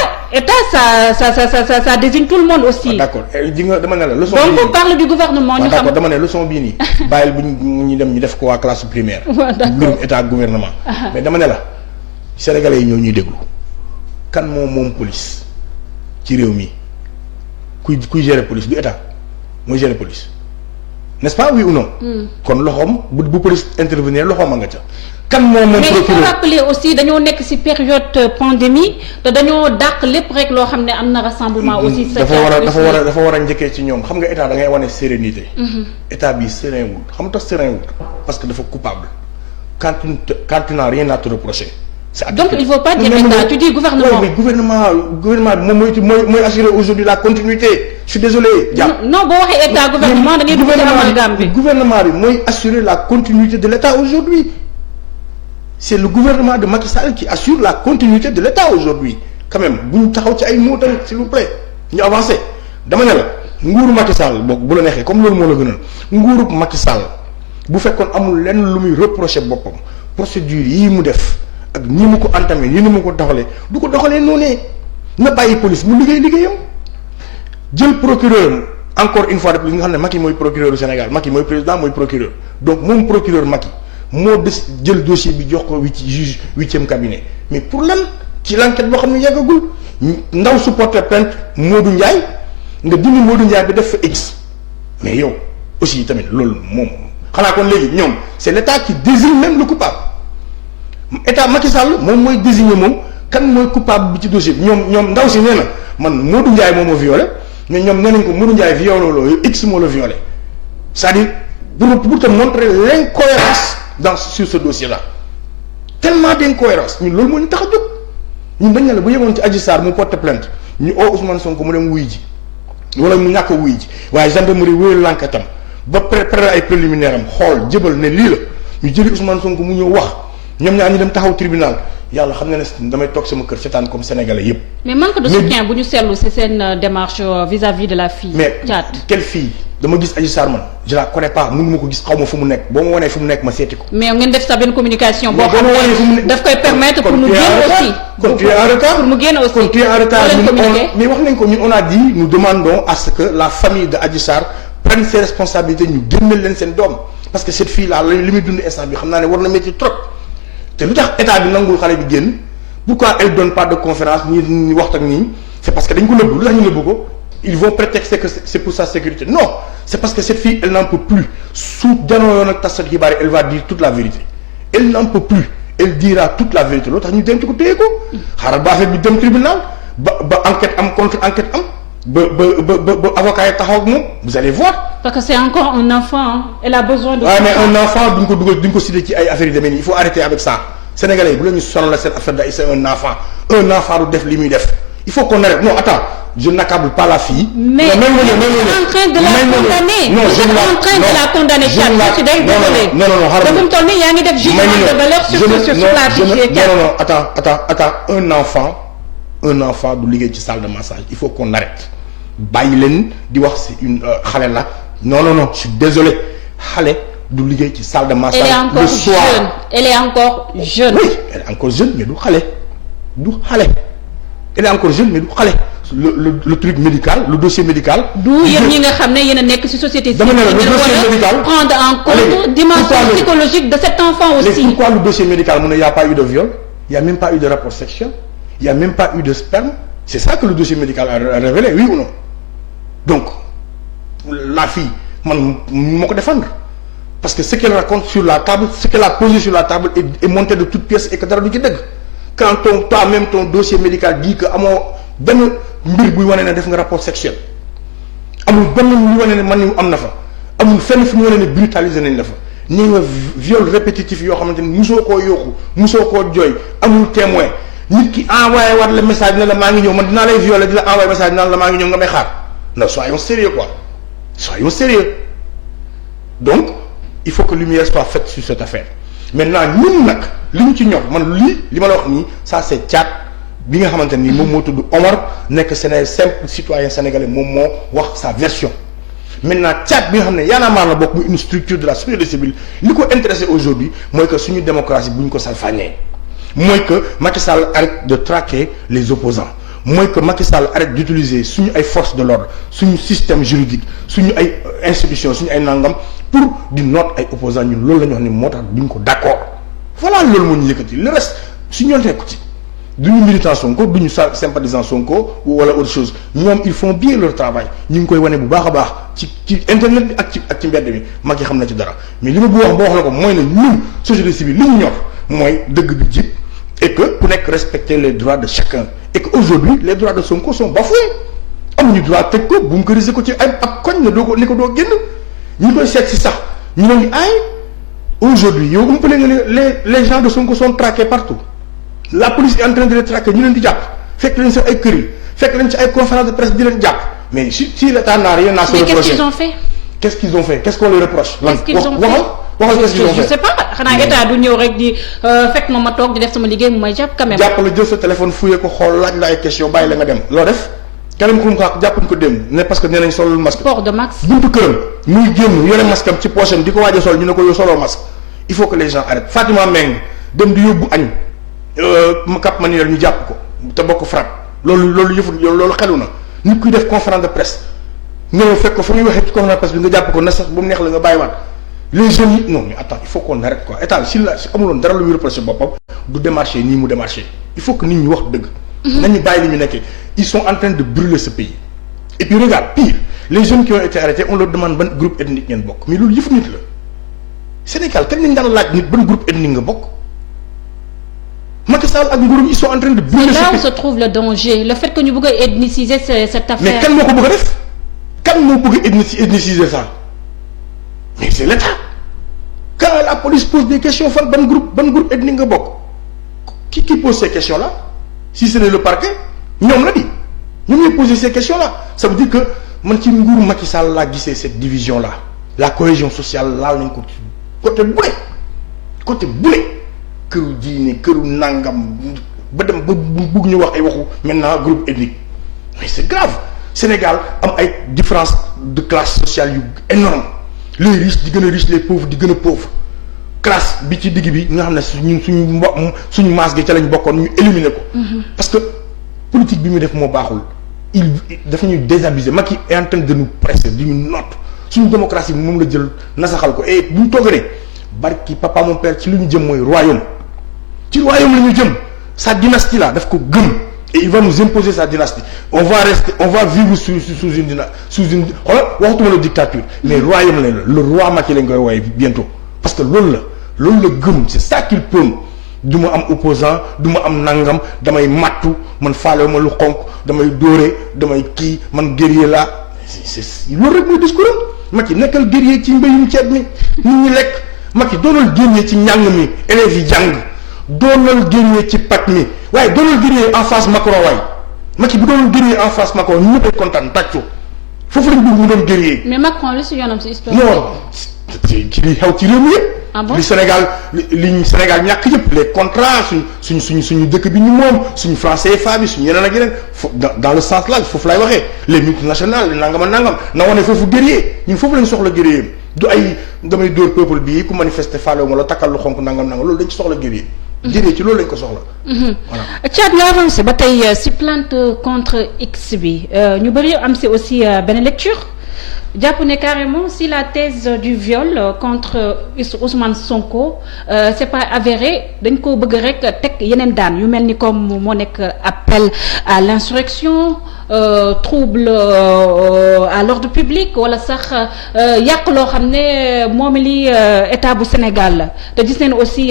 ça désigne tout le monde aussi. d'accord ji nga dama ne la leçon bii donc on parle du gouvernement ñu xam. d'accord dama ne leçon bii nii bàyyil bu ñu dem ñu def ko waa classe primaire. mbirum état gouvernement. mais dama ne la sénégalais yi ñoo ñuy déglu kan moom police ci réew mi kuy gérer police du état mooy gérer police n'est-ce pas oui ou non. kon loxoom bu police intervenir loxoom a nga ca. kan moom mais il faut rappeler aussi dañoo nekk ci période pandémie te dañoo dàq lépp rek loo xam ne am na rassemblement aussi. dafa war a njëkkee ci ñoom xam nga état da ngay wane sérénité. état bi serein wul xam nga tax serein wul parce que dafa coupable quand tu n'as rien à te reprocher. Donc il faut pas dire état tu dis gouvernement. Oui, gouvernement bi moom mooy assurer aujourd'hui la continuité je suis désolé. non boo waxee état gouvernement da ngay dugg ci amalgame bi. gouvernement bi mooy assurer la continuité de l'état aujourd'hui c'est le gouvernement de Macky Sall qui assure la continuité de l'état aujourd'hui quand même bu ñu taxaw ci ay mots tamit s'il vous plaît ñu avancer dama ne la nguuru Macky Sall boog bu la neexee comme loolu moo la gënal nguuru Macky Sall bu fekkoon amul lenn lu muy reprocher boppam procédure yii mu def. ak ni mu ko entamé ni mu ko doxalee du ko doxalee noonu na bàyyi police mu liggéeyam jël procureur encore une fois de plus nga xam ne Macky mooy procureur du Sénégal Macky mooy président mooy procureur donc moom procureur Macky moo des jël dossier bi jox ko juge 8e cabinet mais pour lan ci l'enquête boo xam ne yàggagul ndaw su porté plainte Modou Ndiaye nga dindi Modou Ndiaye bi def fa X mais yow aussi tamit loolu moom xanaa kon léegi ñoom c'est l'État qui désigne même le coupable. état Macky Sall moom mooy désigner moom kan mooy coupable bi ci dossier bi ñoom ndaw si nee na man Modou Ndiaye moo ma violé mais ñoom nee nañ ko Modou Ndiaye violé loolu X moo la violé c'est-à-dire pour te montrer l'incohérence sur ce dossier-là tellement d'incohérence ñun loolu moo ñu tax a jóg ñun dañ ne la bu yemoon ci Adji Sarr mu porte plainte ñu oo Ousmane Sonko mu dem wuy ji wala mu ñàkk a wuy ji waaye gendarmerie wéyal l'enquête am ba préparer ay préliminaire am xool jëbal ne lii la ñu jëli Ousmane Sonko mu ñëw wax. ñoom ñaar ñu dem taxaw tribunal yàlla xam na ne damay toog sama kër seetaan comme sénégalais yépp mais manque de soutien bu ñu seetlu c'est seen démarche vis-à-vis de la fille. mais Thiat quelle fille dama gis Adji Sarr man je la connais pas mënu ma ko gis xaw ma fu mu nekk boo ma wanee fu mu nekk ma seeti ko. mais ngeen def sa benn communication. boo xam ne daf koy permettre pour mu génn aussi. kon tu es en retard pour mu génn aussi. kon tu es en retard mais wax nañ ko ñun on a dit nous demandons à ce que la famille de Adji Sarr prenne ses responsabilités ñu génneel leen seen doom parce que cette fille là li muy dund instant bi xam naa ne war na métti trop te lu tax état bi nangul xale bi génn pourquoi elle donne pas de conférence ñi waxtu ak nii c'est parce que dañ ko nëbbu lu tax ñu nëbbu ko. Ils vont prétexter que c'est pour sa sécurité. Non, c'est parce que cette fille, elle n'en peut plus. Sous Diano Tassat Hibari, elle va dire toute la vérité. Elle n'en peut plus. Elle dira toute la vérité. L'autre, nous devons écouter. Haraba fait du tribunal. Enquête am contre enquête am. Avocat vous allez voir. Parce que c'est encore un enfant. Elle a besoin de. Ah, mais un enfant, d'une considérer affaire de il faut arrêter avec ça. Sénégalais, vous voulez nous cette affaire d'Aïs, c'est un enfant. Un enfant de def limudef. Il faut qu'on arrête. Non, attends. Je n'accable pas la fille. Mais vous êtes en train de la condamner. Non, vous êtes en train de la condamner. Je suis désolé. Non. Il y a un jugement de valeur sur la fille. Non. Attends. Un enfant de ligue de salle de massage. Il faut qu'on arrête. Baïlen, dit c'est une khale là. Non. Je suis désolé. Khale de ligue de salle de massage. Elle est encore jeune. Elle est encore jeune. Oui, elle est encore jeune, mais du khale. Elle est encore jeune, mais du khale. Le truc médical, le dossier médical. D'où il y a une société civile le dossier médical. Prendre en compte la dimension psychologique de cet enfant aussi. Pourquoi le dossier médical, il n'y a pas eu de viol, il n'y a même pas eu de rapport sexuel, il n'y a même pas eu de sperme. C'est ça que le dossier médical a révélé, oui ou non? Donc, la fille, je vais défendre. Parce que ce qu'elle raconte sur la table, ce qu'elle a posé sur la table est monté de toutes pièces et que quand toi-même ton dossier médical dit que benn mbir buy wane ne def nga rapport sexuel amul benn ñu wane ne man am na fa amul fenn fu ñu wane ne brutalisé nañ la fa ni nga viol répétitif yoo xamante ni musoo koo yóoxu musoo koo jooy amul témoin nit ki envoyé war le message ne la maa ngi ñëw man dinaa lay violer di la envoyé message naan la maa ngi ñëw nga may xaar non soyons sérieux quoi soyons sérieux donc il faut que lumière soit faite sur cette affaire maintenant ñun nag li ñu ci ñor man li ma la wax nii ça c'est Thiat bi nga xamante ni moom moo tudd Omar nekk simple citoyen sénégalais moom moo wax sa version maintenant Thiat bi nga xam ne Y'en a marre la bokk muy une structure de la société civile li ko intéressé aujourd'hui mooy que suñu démocratie bu ñu ko salfaañee mooy que Macky Sall arrête de traquer les opposants mooy que Macky Sall arrête d'utiliser suñu ay forces de l'ordre suñu système juridique suñu ay institutions suñu ay nangam pour di noot ay opposants ñun loolu la ñu wax ni moo tax duñ ko d'accord voilà loolu moo ñu yëkkati le reste suñu yoon nekku ci duñu militant Sonko duñu sympathisant Sonko wala autre chose ñoom ils font bien leur travail ñu ngi koy wane bu baax a baax ci internet bi ak ci mbedd bi mag yi xam na ci dara mais li ma bëgg wax boo wax la ko mooy ne ñun société civile li ñu ñor mooy dëgg bi jib et que ku nekk respecter les droits de chacun et que aujourd'hui les droits de Sonko sont bafoués amuñu droit tëj ko bu mu ko risé ko ci ay ab koñ ne doo ko ni ko doo génn ñu koy seet si sax ñu leen di aay aujourd'hui yow umpale nga les gens de Sonko sont traqués partout la police est en train de les traquer ñu leen di jàpp fekk leen si ay kër yi fekk leen ci ay conférence de presse di leen jàpp mais si l'État n'a rien à se reprocher. Mais qu'est-ce qu'ils ont fait? Qu'est-ce qu'on leur reproche? Qu'est-ce qu'ils ont fait? Qu'est-ce qu'ils ont fait? Je sais pas xanaa état du ñëw rek di fekk ma toog di def sama liggéey mu may jàpp quand même. jàpp la jël sa téléphone fouillé ko xool laaj la ay question bàyyi la nga dem loo def keneen ku mu xaar jàppuñ ko dem ne parce que nee nañ solul masque. port de masque. buntu këram muy génn yore masque am ci poche am di ko waaj a sol ñu ne ko yow soloo masque il faut que les gens arrêtent. Fatima Meng dem di yóbbu añ Cap Manuel ñu jàpp ko te bokk frappe loolu yëfu loolu xelu na nit kuy def conférence de presse ñëw fekk ko fa muy waxee ci conférence de presse bi nga jàpp ko na sax bu mu neex la nga bàyyiwaat les jeunes yi non mais attends il faut qu'on arrête quoi état si amuloon dara lu muy reproché boppam du démarché nii mu démarché il faut que nit ñi wax dëgg. nañu bàyyi li ñu nekkee ils sont en train de brûler ce pays et puis regarde pire les jeunes qui ont été arrêtés on leur demande ban groupe ethnique ngeen bokk mais loolu yëfu nit la Sénégal kañ lañ daan laaj nit ban groupe ethnique nga bokk. Macky Sall ak nguuram ils sont en train de brûler. C'est là où se trouve le danger le fait que ñu bëgg a ethniciser cette affaire. mais kan moo ko bëgg a def kan moo bëgg a ethniciser ça mais c'est l'État quand la police pose des questions fan ban groupe ethnique nga bokk qui pose ces questions là si ce n'est le parquet ñoom la di ñoom ñooy poser ces questions là ça veut dire que man ci nguuru Macky Sall laa gisee cette division là la cohésion sociale laal nañ ko côté bu ne këru diine këru nangam ba dem ba bugg ñu wax ay waxu maintenant groupe ethnique mais c'est grave Sénégal am ay différence de classe sociale yu énorme les riches di gën a riche les pauvres di gën a pauvre classe bi ci digg bi nga xam ne suñu maas gi ca lañ bokkoon ñu éliminer ko. parce que politique bi mu def moo baaxul dafa ñuy désabusé Macky est en train de nous presser di ñu noot suñu démocratie bi moom la jël nasaxal ko et bu ñu toogaree barki papa mon père ci li ñu jëm mooy royaume ci royaume la ñu jëm sa dynastie là daf ko gëm et il va nous imposer sa dynastie on va vivre sous une xoolal waxtuma la dictature mais royaume lañ le roi Macky lañ koy wooye bientôt parce que loolu la gëm c'est ça qu'il prône du ma am opposant du ma am nangam damay mattu man faale ma lu xonk damay dóore damay kii man guerrier la c'est loolu rek mooy discours am Macky nekkal guerrier ci mbéyum ceeb mi nit ñi lekk Macky doonal guerrier ci njàng mi élèves yi jàng doonal guerrier ci pat mi waaye doonal guerrier en face Macron waay Macky bu doonal guerrier en face Macron ñu ñëppay kontaan tàccu foofu lañ bëgg mu doon guerrier. mais Macron li si yoonam si histoire. non ci li xew ci réew mi yëpp. ah bon li Sénégal ñàkk yëpp les contrats suñu dëkk bi ñu moom suñu franc CFA bi suñu yeneen ak yeneen dans le sens là foofu lay waxee les multinationales nangam ak nangam na wane foofu guerrier ñun foofu lañ soxla guerrier du ay damay dóor peuple bii ku manifester faale wu ma la takkal lu xonk nangam loolu dañ ci soxla guerrier. guerrier ci loolu lañ ko soxla. voilà Thiat nga avancé ba tey si plainte contre X bi ñu bëri am si aussi benn lecture. jàpp ne carrément si la thèse du viol contre Ousmane Sonko c'est pas avéré dañ ko bëgg rek teg yeneen daan yu mel ni comme moo nekk appel à l'insurrection trouble à l'ordre public wala sax yàq loo xam ne moom li état bu Sénégal la te gis nañ aussi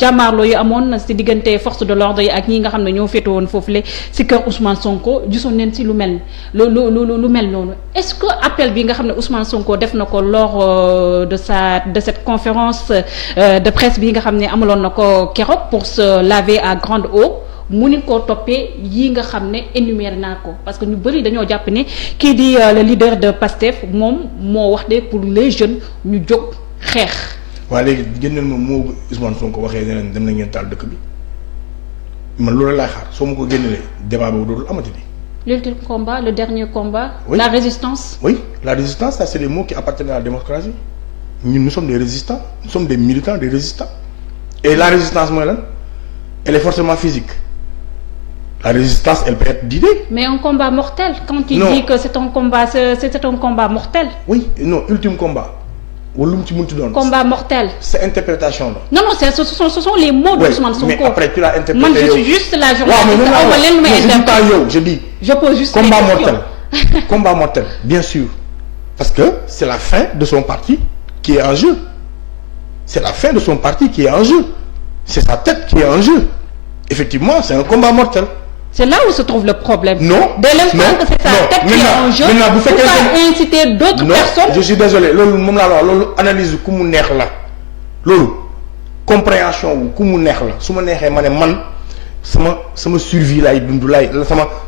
jàmmaarloo yu amoon si diggante force de l'ordre yi ak ñi nga xam ne ñoo féete woon foofule si kër Ousmane Sonko gisoon nañ si lu mel noonu est-ce que appel bi nga xam ne Ousmane Sonko def na ko lors de cette conférence de presse bi nga xam ne amaloon na ko keroog pour se laver à grande eau mu ni koo toppee yi nga xam ne énuméré naa ko parce que ñu bëri dañoo jàpp ne kii di le leader de PASTEF moom moo wax de pour les jeunes ñu jóg xeex. waaw léegi génneel ma moo Ousmane Sonko waxee ne leen dem na ngeen taal dëkk bi man loolu laay xaar soo ma ko génnelee débat boobu dootul amati bi. L'ultime combat, le dernier combat, oui. La résistance. Oui, la résistance, ça c'est des mots qui appartiennent à la démocratie. Nous sommes des résistants, nous sommes des militants, des résistants. Et la résistance, moi, là, elle est forcément physique. La résistance, elle peut être d'idées. Mais un combat mortel, quand tu dis que c'est un combat mortel. Oui, non, ultime combat. Combat mortel. C'est interprétation là. Non, ce sont les mots de Ousmane Sonko. Mais après tu l'as interprété. Moi je suis juste la journaliste. Je dis. Je pose juste combat mortel. Combat mortel, bien sûr. Parce que c'est la fin de son parti qui est en jeu. C'est la fin de son parti qui est en jeu. C'est sa tête qui est en jeu. Effectivement, c'est un combat mortel. C'est là où se trouve le problème. Non. Dès l'instant que c'est sa tête qui est en jeu, vous pouvez inciter d'autres personnes. Je suis désolé. Loolu analyse ku mu neex la. Loolu compréhension wu ku mu neex la. Su ma neexee ma ne man sama survie lay dund lay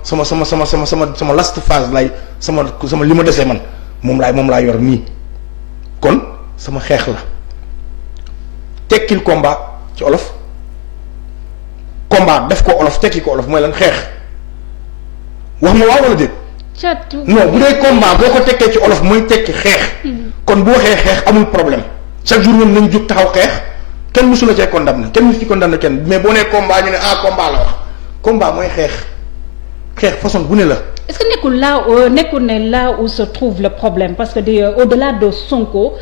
sama last phase lay sama li ma desee man moom laa yor nii. Kon sama xeex la. Tekkil combat ci olof. Combat def ko olof tekki ko olof mooy lan xeex wax ma waaw wala déet. non bu dee combat boo ko tekkee ci olof mooy tekki xeex. kon bu waxee xeex amul problème chaque jour ñoom nañ jóg taxaw xeex kenn mësu la cee condamné kenn mësu ci condamné kenn mais boo nee combat ñu ne combat la wax combat mooy xeex façon bu ne la. Est-ce que nekkul ne là où se trouve le problème parce que au-delà de Sonko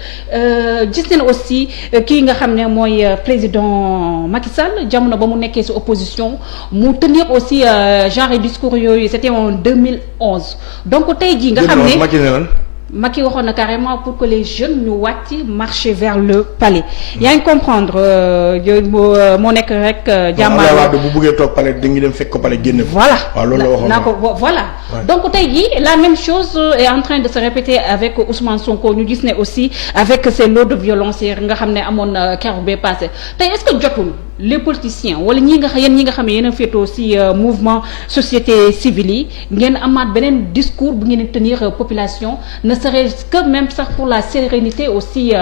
gis nañ aussi kii nga xam ne mooy président Macky Sall jamono ba mu nekkee ci opposition mu tenir aussi genre discours yooyu c'était en 2011 donc tey jii nga xam ne Macky waxoon na carrément pour que les jeunes ñu wàcc marcher vers le palais. yaa ngi comprendre moo nekk rek. jàmmaarloo bu buggee toog palais dañuy dem fekk ko palais génne ko. voilà waaw loolu la waxoon naa ko voilà. donc tey jii la même chose est en train de se répéter avec Ousmane Sonko ñu gis ne aussi avec ces lots de violence nga xam ne amoon keroog bee passé tey est-ce que jotul les politiciens wala ñi nga xam ne yéen a féetoo ci mouvement société civile yi ngeen amaat beneen discours bu ngeen tenir population ne serait-ce que même sax pour la sérénité aussi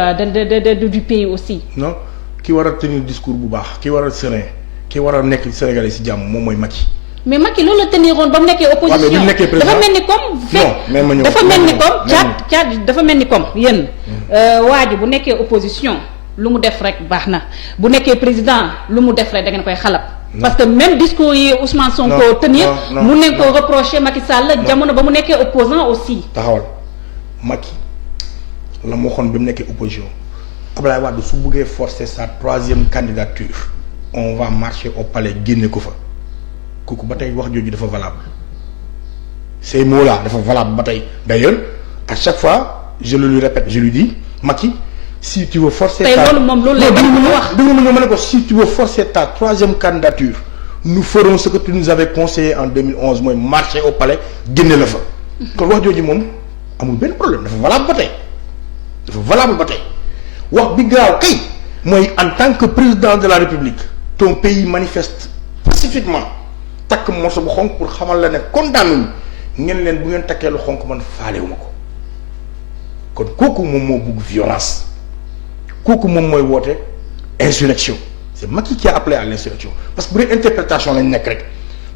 du pays aussi. non ki war a tenir discours bu baax ki war a serein ki war a nekk Sénégalais ci jàmm moom mooy Macky mais Macky loolu la teniroon ba mu nekkee opposition dafa mel ni comme dafa mel ni comme caat dafa mel ni comme yéen waa ji bu nekkee opposition lu mu def rek baax na bu nekkee président lu mu def rek da ngeen koy xalab parce que même discours yi Ousmane Sonko tenir mun nañ ko reprocher Macky Sall jamono ba mu nekkee opposant aussi taxawal Macky la mu waxoon bi mu nekkee opposition Abdoulaye Wade su buggee forcer sa 3e candidature on va marcher au palais génne ko fa kooku ba tey wax jooju dafa valable ces mots là dafa valable ba tey d'ailleurs à chaque fois je le lui répète je lui dis Macky si tu veux forcer tey loolu moom loolu lay wax déglu ma ne ko si tu veux forcer ta 3e candidature nous ferons ce que tu nous avais conseillé en 2011 mooy marcher au palais génne la fa kon wax jooju moom amul benn problème dafa valable ba tey wax bi gaaw kay mooy en tant que président de la République ton pays manifeste pacifiquement takk morso bu xonk pour xamal la ne condamné ngeen leen bu ngeen takkee lu xonk man faalewuma ko kon kooku moom moo bugg violence kooku moom mooy woote insurrection c'est Macky qui a appelé à l'insurrection parce que bu dee interprétation lañ nekk rek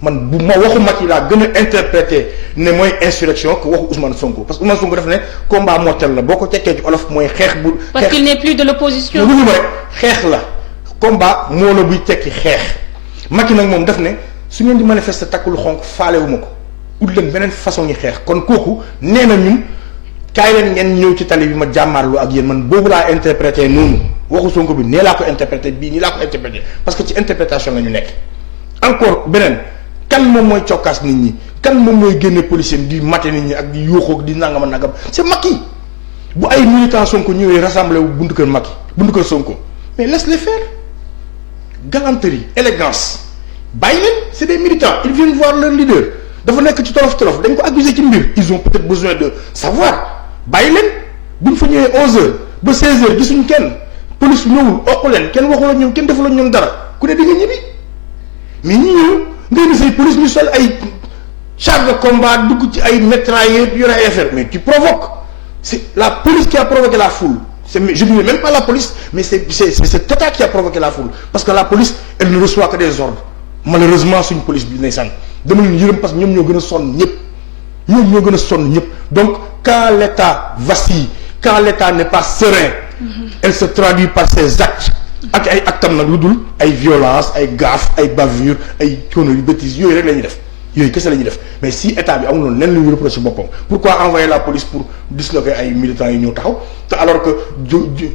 man bu ma waxu Macky laa gën a interprété ne mooy insurrection que waxu Ousmane Sonko parce que Ousmane Sonko daf ne combat mortel la boo ko tekkee ci olof mooy xeex bu. parce qu'il n'est plus de l'opposition. lu ma rek xeex la combat moo la buy tekki xeex Macky nag moom daf ne su ngeen di manifester takk lu xonk faalewuma ko ut leen beneen façon yi xeex kon kooku nee na ñun kaay leen ngeen ñëw ci tali bi ma jàmmaarlu ak yéen man boobu laa interprété noonu waxu Sonko bi nee laa ko interprété bii nii laa ko interprété parce que ci interprétation la ñu nekk encore beneen. kan moom mooy cokkaas nit ñi kan moom mooy génne policier di mate nit ñi ak di yuuxoo di nangama nangam c'est Macky bu ay militants Sonko ñëwee rassemblé wu buntu kër Macky buntu kër Sonko mais laisse-les faire galanterie élégance bàyyi leen c'est des militants ils viennent voir leur leader dafa nekk ci tolof dañ ko accusé ci mbir ils ont peut-être besoin de savoir bàyyi leen bu ñu fa ñëwee 11h ba 16h gisuñ kenn police ñëwul okk leen kenn waxula ñoom kenn defula ñoom dara ku ne di nga ñibbi mais ñi ñëw ngay gis ay police ñu sol ay chars de combat dugg ci ay mitrailleurs yore ay affaire mais tu provoques c'est la police qui a provoqué la foule je ne dis même pas la police mais c'est cet état qui a provoqué la foule parce que la police elle ne reçoit que des ordres malheureusement suñu police bi ndeysaan dama leen yërëm parce que ñoom ñoo gën a sonn ñëpp donc quand l'État vacille quand l'État n'est pas serein elle se traduit par ses actes ak ay actam nag lu dul ay violence ay gaffe ay bavure ay conneries bêtises yooyu rek la ñuy def yooyu kese la ñuy def mais si état bi amul noonu lenn lu ñu reproché boppam pourquoi envoyer la police pour disloquer ay militants yi ñëw taxaw te alors que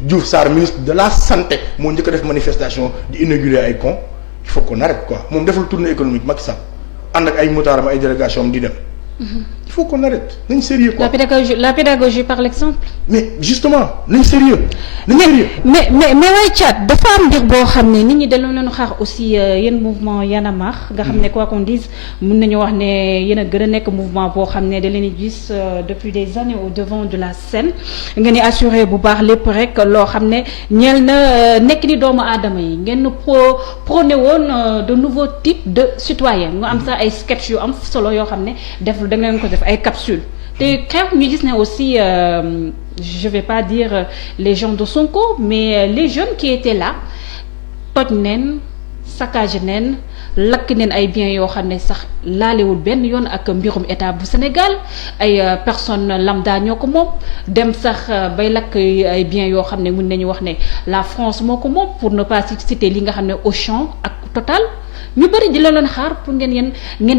Diouf Sarr ministre de la santé moo njëkk a def manifestation di inaugurer ay pont il faut qu'on arrête quoi moom deful tournée économique Macky Sall ànd ak ay motaaram ay délégation am di dem il faut qu'on arrête nañ sérieux quoi la pédagogie par l'exemple. mais justement nañ sérieux mais way Thiat dafa am mbir boo xam ne nit ñi dañoo leen xaar aussi yéen mouvement Y'en a marre nga xam ne quoi qu'on dise mën nañu wax ne yéen a gën a nekk mouvement boo xam ne da leen di gis depuis des années au devant de la scène ngeen di assurer bu baax lépp rek loo xam ne ñeel na nekk ni doomu aadama yi ngeen prôné woon de nouveaux types de citoyens nga am sax ay sketch yu am solo yoo xam ne da ngeen ko def ay capsules te xew ñu gis ne aussi je vais pas dire les gens de Sonko mais les jeunes qui étaient là toj neen saccage neen lakk neen ay biens yoo xam ne sax laalewul benn yoon ak mbirum état bu Sénégal ay personnes lambda ñoo ko moom dem sax bay lakk ay biens yoo xam ne mën nañu wax ne la France moo ko moom pour ne pas citer li nga xam ne Auchan ak Total ñu bëri di la leen xaar pour ngeen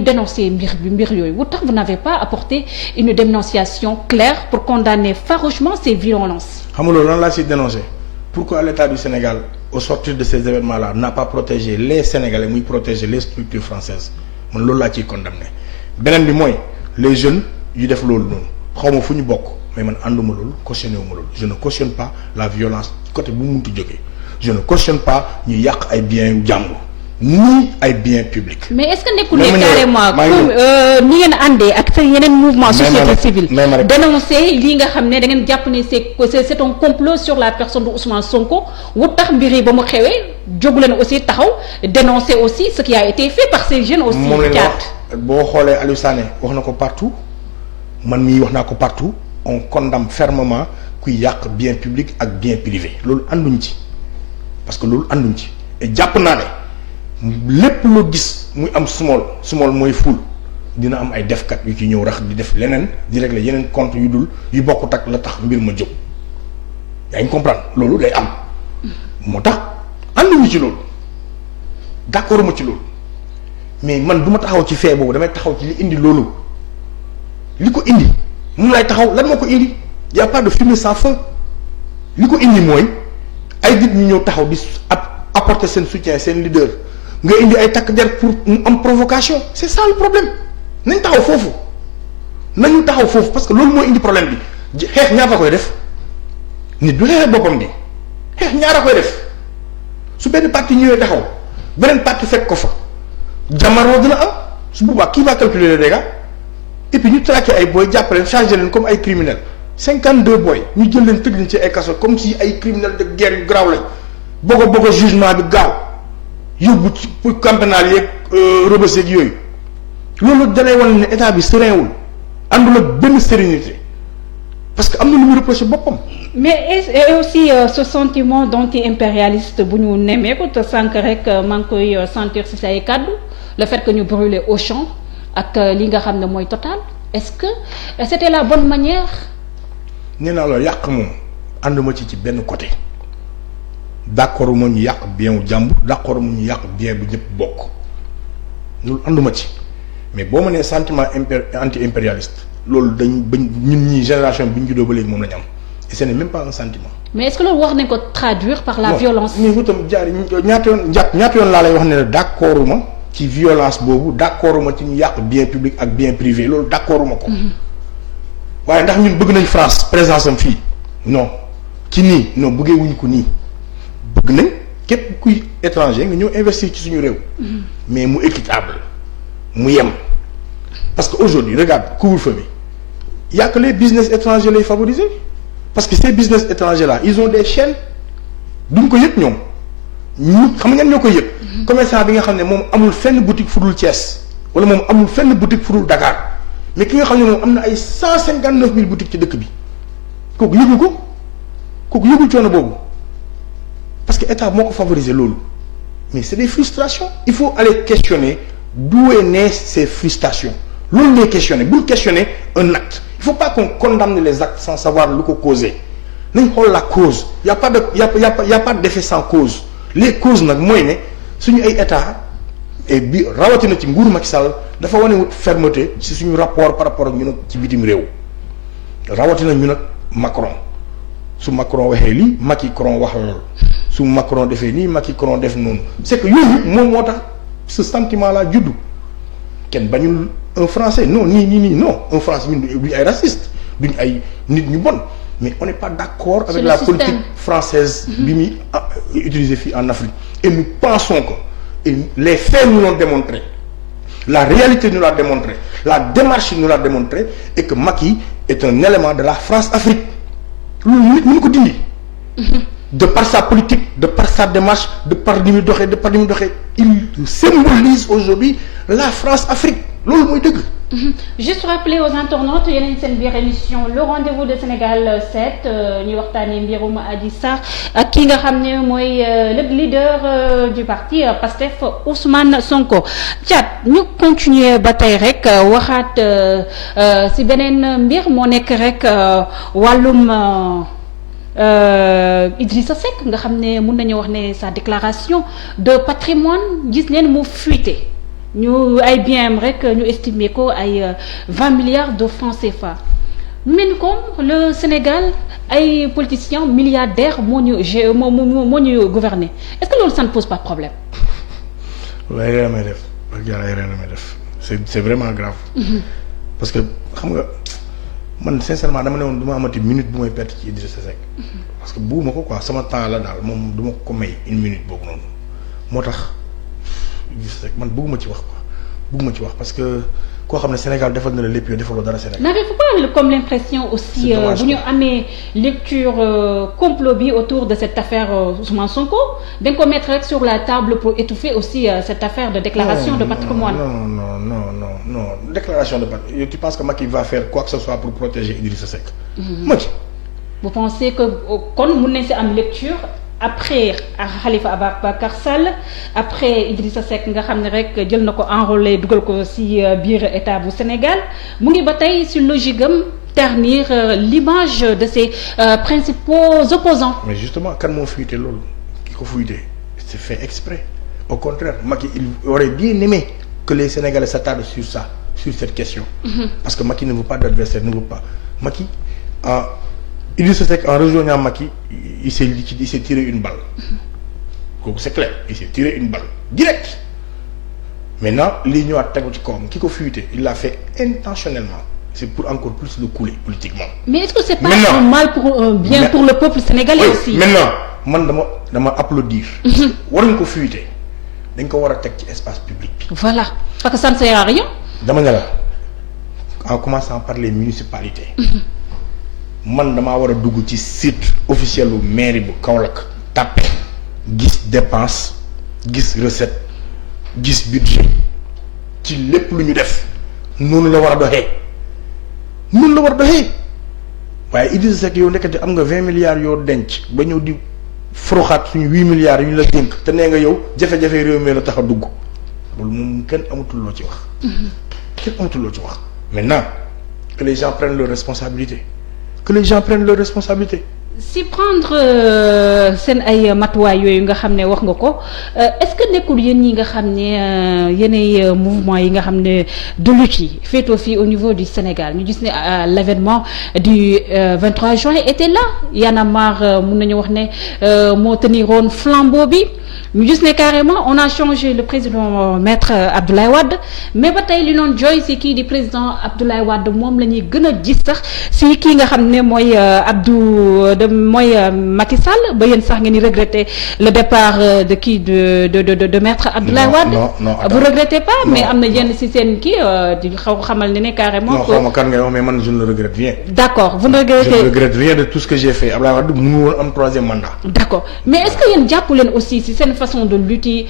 dénoncer mbir yooyu wu tax vous n'avez pas apporté une dénonciation claire pour condamner farouchement ces violences. xam nga loolu lan laa si dénoncer pourquoi l'État du Sénégal au sortir de ces événements-là n'a pas protégé les Sénégalais muy protéger les structures françaises man loolu laa ciy condamné beneen bi mooy les jeunes yu def loolu noonu xaw ma fu ñu bokk mais man ànduma loolu cautionné wu ma loolu je ne cautionne pas la violence côté bu mu munti jógee je ne cautionne pas ñu yàq ay biens yu jàmbur ni ay biens publics. mais est-ce que nekkul ne carrément comme ni ngeen àndee ak sa yeneen mouvement société civile dénoncer lii nga xam ne da ngeen jàpp ne c'est un complot sur la personne de Ousmane Sonko wu tax mbir yi ba mu xewee jógu leen aussi taxaw dénoncer aussi ce qui a été fait par ces jeunes aussi. moom la wax boo xoolee Aliou Sané wax na ko partout man mii wax naa ko partout on condamne fermement kuy yàq bien public ak bien privé loolu ànduñ ci parce que loolu ànduñ ci et jàpp naa ne lépp loo gis muy am small mooy full dina am ay defkat yu ci ñëw rax di def leneen di régler yeneen compte yu dul yu bokkut ak la tax mbir ma jóg yaa ngi comprendre loolu day am moo tax ànduñu ci loolu d'accord ma ci loolu mais man du ma taxaw ci fee boobu damay taxaw ci li indi loolu li ko indi moom lay taxaw lan moo ko indi y a pas de fumée sans feu li ko indi mooy ay nit ñu ñëw taxaw di apporter seen soutien seen leader nga indi ay takk der pour mu am provocation c'est ça le problème nañ taxaw foofu nañu taxaw foofu parce que loolu mooy indi problème bi xeex ñaata koy def nit du xeexee boppam di xeex ñaara koy def su benn parti ñëwee taxaw beneen parti fekk ko fa jamaroo dina am su boobaa kii va calculer les dégâts et puis ñu traqué ay booy jàppaleen chargé leen comme ay criminels 52 booy ñu jël leen tëj leen ci ay kaso comme si ay criminels de guerre yu garaaw lañ bëgg a jugement bi gaaw yóbbu ci pour camp pénal yeeg Rebeuss yeeg yooyu loolu danay wan ne état bi serein wul àndul ak benn sérénité parce que am na lu muy reproché boppam. mais et aussi ce sentiment d'anti-impérialiste bu ñu nemmeeku te sànq rek maa ngi koy sentir ci say kàddu le fait que ñu brûler Auchan ak li nga xam ne mooy Total est-ce que c'était la bonne manière. nee naa la yàq moom ànduma ci benn côté d'accord moo ñu yàq bien wu jàmbur d'accord moo ñu yàq bien bu ñëpp bokk loolu ànduma ci mais boo ma nee sentiment anti-impérialiste loolu dañ bañ ñun ñii génération bi ñu juddoo ba léegi moom la ñu am et ce n'est même pas un sentiment. mais est-ce que loolu wax nañ ko traduire par la violence. mais itam jaar ñaata yoon laa lay wax ne la d'accord ma ci violence boobu d'accord ma ci ñu yàq bien public ak bien privé loolu d'accord ma ko. waaye ndax ñun bëgg nañ France présence am fii non ci nii non bëggee wuñ ko nii bëgg nañ képp kuy étranger nga ñëw investir ci suñu réew. mais mu équitable mu yem parce que aujourd'hui regarde couvre-feu bi y a que les business étrangers lay favoriser parce que ces business étrangers là ils ont des chaînes duñ ko yëg ñoom ñu xam nga ñoo koy yëg. commerçant bi nga xam ne moom amul fenn boutique fudul Thiès wala moom amul fenn boutique fudul Dakar. mais ki nga xam ne moom am na ay 159 000 boutiques ci dëkk bi kooku yëgul ko kooku yëgul coono boobu parce que état moo ko favoriser loolu mais c'est des frustrations il faut aller questionner d'où est né ces frustrations loolu ngay questionner bul questionner un acte il faut pas qu'on condamne les actes sans savoir lu ko causer nañ xool la cause y a pas d'effet sans cause les causes nag mooy ne suñu ay état et bi rawatina ci nguuru Macky Sall dafa wane wut fermeté ci suñu rapport par rapport ak ñu nag ci bitim réew rawatina ñu nag Macron su Macron waxee lii Macron wax loolu su Macron defee nii Macron def noonu c'est que yooyu moom moo tax ce sentiment là juddu kenn bañul un français non nii non un français ñun duñu ay raciste duñu ay nit ñu bon mais on n'est pas d'accord avec la politique française bi muy utiliser fii en Afrique et nous pensons que et les faits nous l'ont démontré la réalité nous l'a démontré la démarche nous l'a démontré et que Macky est un élément de la France-Afrique loolu nit mënu ko dindi de par sa politique de par sa démarche de par ni mu doxee il symbolise aujourd'hui la France-Afrique loolu mooy dëgg. Juste rappeler aux internautes yeneen seen biir émission le rendez-vous de Sénégal 7 ñuy waxtaanee mbirum Adji Sarr ak ki nga xam ne mooy le leader du parti Pastef Ousmane Sonko. Thiat ñu continuer ba tey rek waxaat si beneen mbir moo nekk rek wàllum Idrissa Seck nga xam ne mun nañu wax ne sa déclaration de patrimoine gis neen mu fuité. ñu ay bien rek ñu estimer ko ay 20 milliards de francs CFA mais comme le Sénégal ay politiciens milliardaires moo ñu gouverner est-ce que loolu ça ne pose pas de problème. waaye ren may def ak yàlla ren may def c'est vraiment grave. parce que xam nga man sincèrement dama ne woon du ma amati minute bu may perte ci Idrissa Seck. parce que bugguma ko quoi sama temps la daal moom du ma ko may une minute boobu noonu moo tax. man bëgguma ci wax quoi bëgguma ci wax parce que koo xam ne Sénégal defal na la lépp yow defaloo dara Sénégal. n'avez-vous pas comme l'impression aussi bu ñu amee lecture complot bi autour de cette affaire Ousmane Sonko dañ ko mettre rek sur la table pour étouffer aussi cette affaire de déclaration de patrimoine. non déclaration de patrimoine tu penses que Macky va faire quoi que ce soit pour protéger Idrissa Seck. Macky. vous pensez que kon mun nañ si am lecture après Khalifa Ababacar Sall après Idrissa Seck nga xam ne rek jël na ko enrôlé dugal ko ci biir état bu Sénégal mu ngi ba tey ci logique am ternir l'image de ses principaux opposants. Mais justement kan moo fuité loolu ki ko fuité c'est fait exprès. Au contraire Macky il aurait bien aimé que les Sénégalais s'attardent sur ça, sur cette question. Parce que Macky ne veut pas d'adversaire, ne veut pas. Macky Idrissa Seck en rejoignant Macky il s'est tiré une balle. kooku c'est clair, il s'est tiré une balle direct. Maintenant lii ñëwaat tegu ci kawam ki ko fuité il l'a fait intentionnellement. C'est pour encore plus le couler politiquement. Mais est-ce que c'est pas un mal pour un bien pour le peuple sénégalais aussi? Maintenant man dama applaudir. waruñ ko fuité dañ ko war a teg ci espace public bi. Voilà parce que ça ne sert à rien. dama ne la en commençant par les municipalités. man damaa war a dugg ci site officiel bu mairie bu Kaolack tàppe gis dépense gis recette gis budget ci lépp lu ñu def noonu la war a doxee noonu la war a doxee waaye Idrissa Seck yow nekkati am nga 20 milliards yoo denc ba ñëw di foroxaat suñu 8 milliards yu ñu la dénk te nee nga yow jafe-jafe réew mi la tax a dugg loolu moom kenn amatul loo ci wax. kenn amatul loo ci wax. Maintenant que les gens prennent leurs responsabilités. Que les gens prennent leurs responsabilités. Si prendre seen ay matuwaay yooyu nga xam ne wax nga ko est-ce que nekkul yéen ñi nga xam ne yéenay mouvement yi nga xam ne de lutte yi féetoo fii au niveau du Sénégal ñu gis ne l'événement du 23 juin était là Y'en a marre mun nañu wax ne moo teniroon flambeau bi ñu gis ne carrément on a changé le président maître Abdoulaye Wade mais ba tey li noon jooy si kii di président Abdoulaye Wade moom la ñuy gën a gis sax si kii nga xam ne mooy mooy Macky Sall ba yéen sax ngeen di regretter le départ de kii de maître Abdoulaye Wade. non vous regrettez pas non, mais am na yenn si seen kii di xamal ne carrément. non xaw ma kan ngay wax mais man je ne le regrette rien. D'accord vous ne regrettez. je ne regrette rien de tout ce que j'ai fait Abdoulaye Wade mënu woon am 3e mandat. D'accord mais est-ce que yéen jàpp leen aussi si seen façon de lutter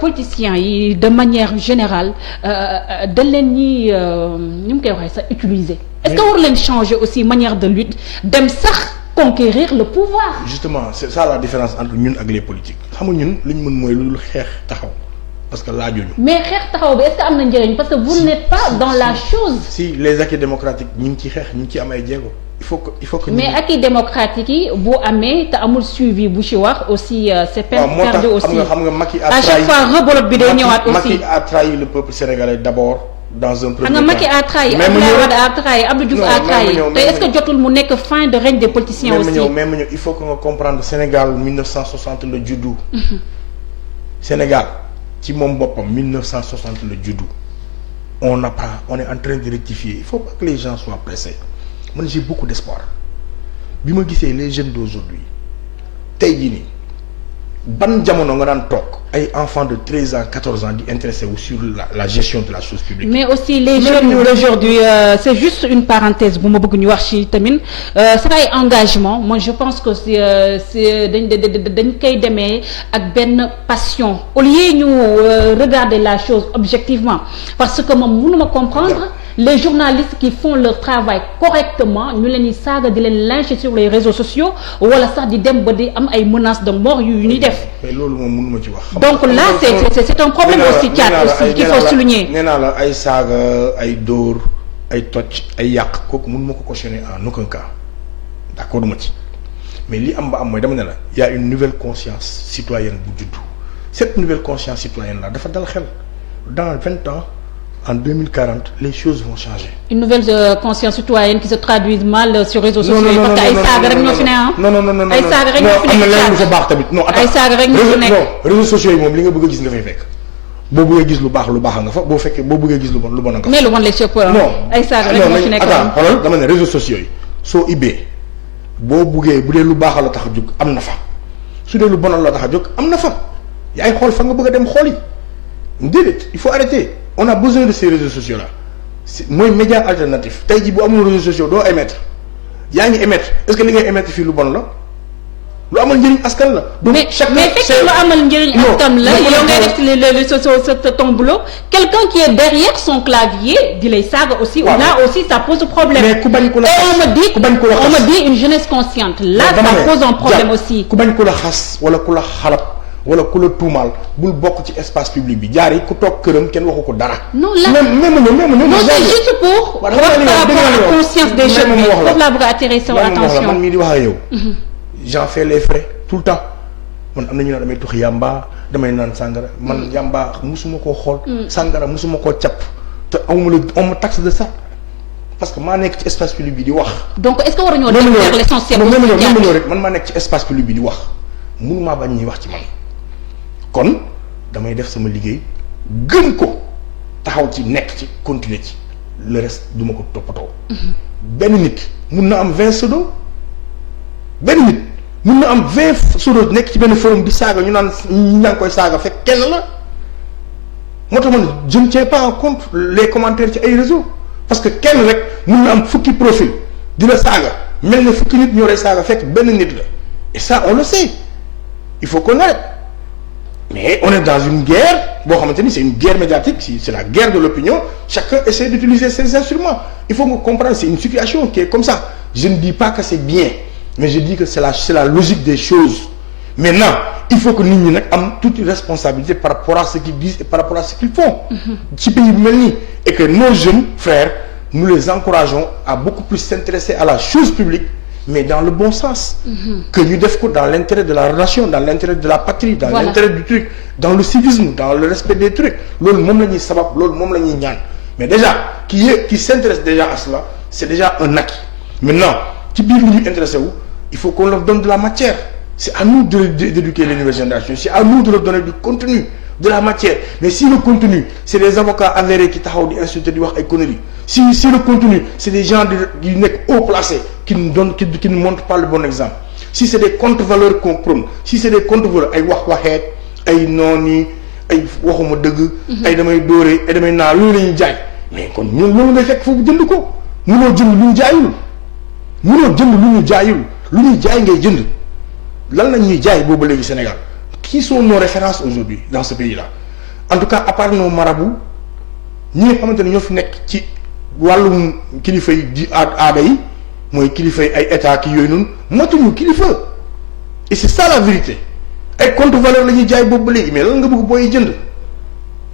politiciens yi de manière générale dañ leen ñi ñu ngi koy waxee sax utiliser. Est-ce que war leen changer aussi manière de lutte dem sax conquérir le pouvoir. Justement c'est ça la différence entre ñun ak les politiques xam nga ñun li ñu mën mooy lu xeex taxaw parce que laajuñu. mais xeex taxaw bi est-ce que am na njëriñ parce que vous n'êtes pas dans la chose. Si les acquis démocratiques ñu ngi ciy xeex ñu ngi ciy am ay jéego il faut que. mais acquis démocratique yi bu amee te amul suivi bu ci wax aussi c'est peine perdue aussi. xam nga Macky a trahi à chaque fois rebolote bi day ñëwaat aussi. Macky a trahi le peuple sénégalais d'abord. Dans un premier temps. Macky a trahi, Abdoulaye Wade a trahi, Abdou Diouf a trahi. te est-ce que jotul mu nekk fin de règne des politiciens aussi. même il faut que nga comprendre Sénégal 1960 la juddu. Sénégal ci moom boppam 1960 la juddu. On est en train de rectifier il faut pas que les gens soient pressés man j'ai beaucoup d'espoir bi ma gisee les jeunes d'aujourd'hui tey jii nii ban jamono nga daan toog ay enfants de 13 ans 14 ans di intéressé wu sur la gestion de la chose publique. mais aussi les jeunes d'aujourd'hui c'est juste une parenthèse bu ma bëgg ñu wax ci tamit c'est ay engagement moi je pense que c'est dañ koy demee ak benn passion au lieu ñu regarder la chose objectivement parce que moom mënuma comprendre les journalistes qui font leur travail correctement ñu leen di saaga di leen lyncher sur les réseaux sociaux wala sax di dem ba di am ay menaces de mort yu ñuy def. mais loolu moom mënuma ci wax. donc là c'est un problème aussi aussi qu'il faut souligner. nee naa la ay saaga ay dóor ay toj ay yàq kooku mënuma ko cautionner en aucun cas d'accord duma ci mais li am ba am mooy dama ne la y a une nouvelle conscience citoyenne bu juddu cette nouvelle conscience citoyenne là dafa dal xel dans 20 ans. En 2040, les choses vont changer. Une nouvelle conscience citoyenne qui se traduit mal sur les réseaux sociaux. parce que ay saaga rek ñoo fi ne ah. non ay saaga rek ñoo fi nekk am na leneen lu fa baax tamit non. ay saaga rek ñoo fi nekk non réseaux sociaux yi moom li nga bëgg a gis nga fay fekk. boo bëggee gis lu baax nga fa boo fekkee boo bëggee gis lu bon nga fa. mais lu bon les chauffeurs. non ay saaga rek ñoo fi nekk. attends xoolal dama ne réseaux sociaux yi soo ibbee boo bëggee bu dee lu baax la tax a jóg am na fa su dee lu bon la tax a jóg am na fa yaay xool fa nga bëgg a dem xool yi déedéet il faut arrêter. On a besoin de ces réseaux sociaux là mooy média alternatif tey jii bu amul réseaux sociaux doo émettre yaa ngi émettre est-ce que li ngay émettre fii lu bon la lu amal njëriñ askan la. donc mais fekk lu amal njëriñ askan la yow ngay def ton boulot quelqu'un qui est derrière son clavier di lay saaga aussi. waaw là aussi ça pose problème. mais ku bañ ko la xas on me dit une jeunesse consciente. là ça pose un problème aussi. ku bañ ko la xas wala ku la xalab wala ku la tuumaal bul bokk ci espace public bi jaar yi ku toog këram kenn waxu ko dara. non là non c'est juste pour. par rapport à conscience des jeunes bi foofu laa bëgg a attirer sa attention. man mii di wax ak yow. j'en fais les frais tout le temps man am na ñu naan damay tux yamba damay naan sàngara man yamba musuma koo xool. sàngara musuma koo capp te on me taxe de ça parce que maa nekk ci espace public bi di wax. donc est-ce que war nañoo dem vers l'essentiel. rek man maa nekk ci espace public bi di wax mënumaa bañ ñuy wax ci man kon damay def sama liggéey gëm ko taxaw ci nekk ci continuer ci le reste duma ko toppatoo. benn nit mun na am 20 pseudo benn nit. mun na am 20 pseudo nekk ci benn forum di saaga ñu naan ñi ñaa ngi koy saaga fekk kenn la moo tax man je ne tiens pas en compte les commentaires ci ay réseaux parce que kenn rek mun na am fukki profil di la saaga mel ne fukki nit ñoo lay saaga fekk benn nit la et ça on le sait il faut qu'on arrête mais on est dans une guerre boo xamante ni c'est une guerre médiatique c'est la guerre de l'opinion chacun essaie d'utiliser ses instruments il faut que comprendre c'est une situation qui est comme ça je ne dis pas que c'est bien mais je dis que c'est la logique des choses maintenant il faut que nit ñi nag am toute responsabilité par rapport à ce qu'ils disent et par rapport à ce qu'ils font ci pays bu mel nii et que nos jeunes frères nous les encourageons à beaucoup plus s'intéresser à la chose publique mais dans le bon sens que ñu def ko dans l'intérêt de la relation dans l'intérêt de la patrie dans l'intérêt du truc dans le civisme dans le respect des trucs loolu moom la ñuy sabab loolu moom la ñuy ñaan mais déjà qui s'intéresse déjà à cela c'est déjà un acquis maintenant ci biir li ñu intéressé wu il faut qu'on leur donne de la matière c'est à nous d'éduquer les nouvelles générations c'est à nous de leur donner du contenu de la matière mais si le contenu c'est des avocats avérés qui taxaw di insulter di wax ay conneries si le contenu c'est des gens yu nekk haut placés qui ne montrent pas le bon exemple si c'est des contre-valeurs qu'on prône si c'est des contre-valeurs ay waxeet ay nooni ay waxuma dëgg ay damay dóore ay damay naa loolu la ñuy jaay mais kon ñun loolu ngay fekk foofu jënd ko mënoo jënd lu ñu jaayul mënoo jënd lu ñu jaayul lu ñuy jaay ngay jënd lan la ñuy jaay boobu léegi Sénégal qui sont nos références aujourd'hui dans ce pays-là en tout cas à part nos marabouts ñi nga xamante ne ñoo fi nekk ci wàllum kilifa yi di aada yi mooy kilifa yi ay état ki yooyu noonu matuñu kilifa et c'est ça la vérité ay contre-valeur la ñuy jaay boobu ba léegi mais lan nga bëgg booy jënd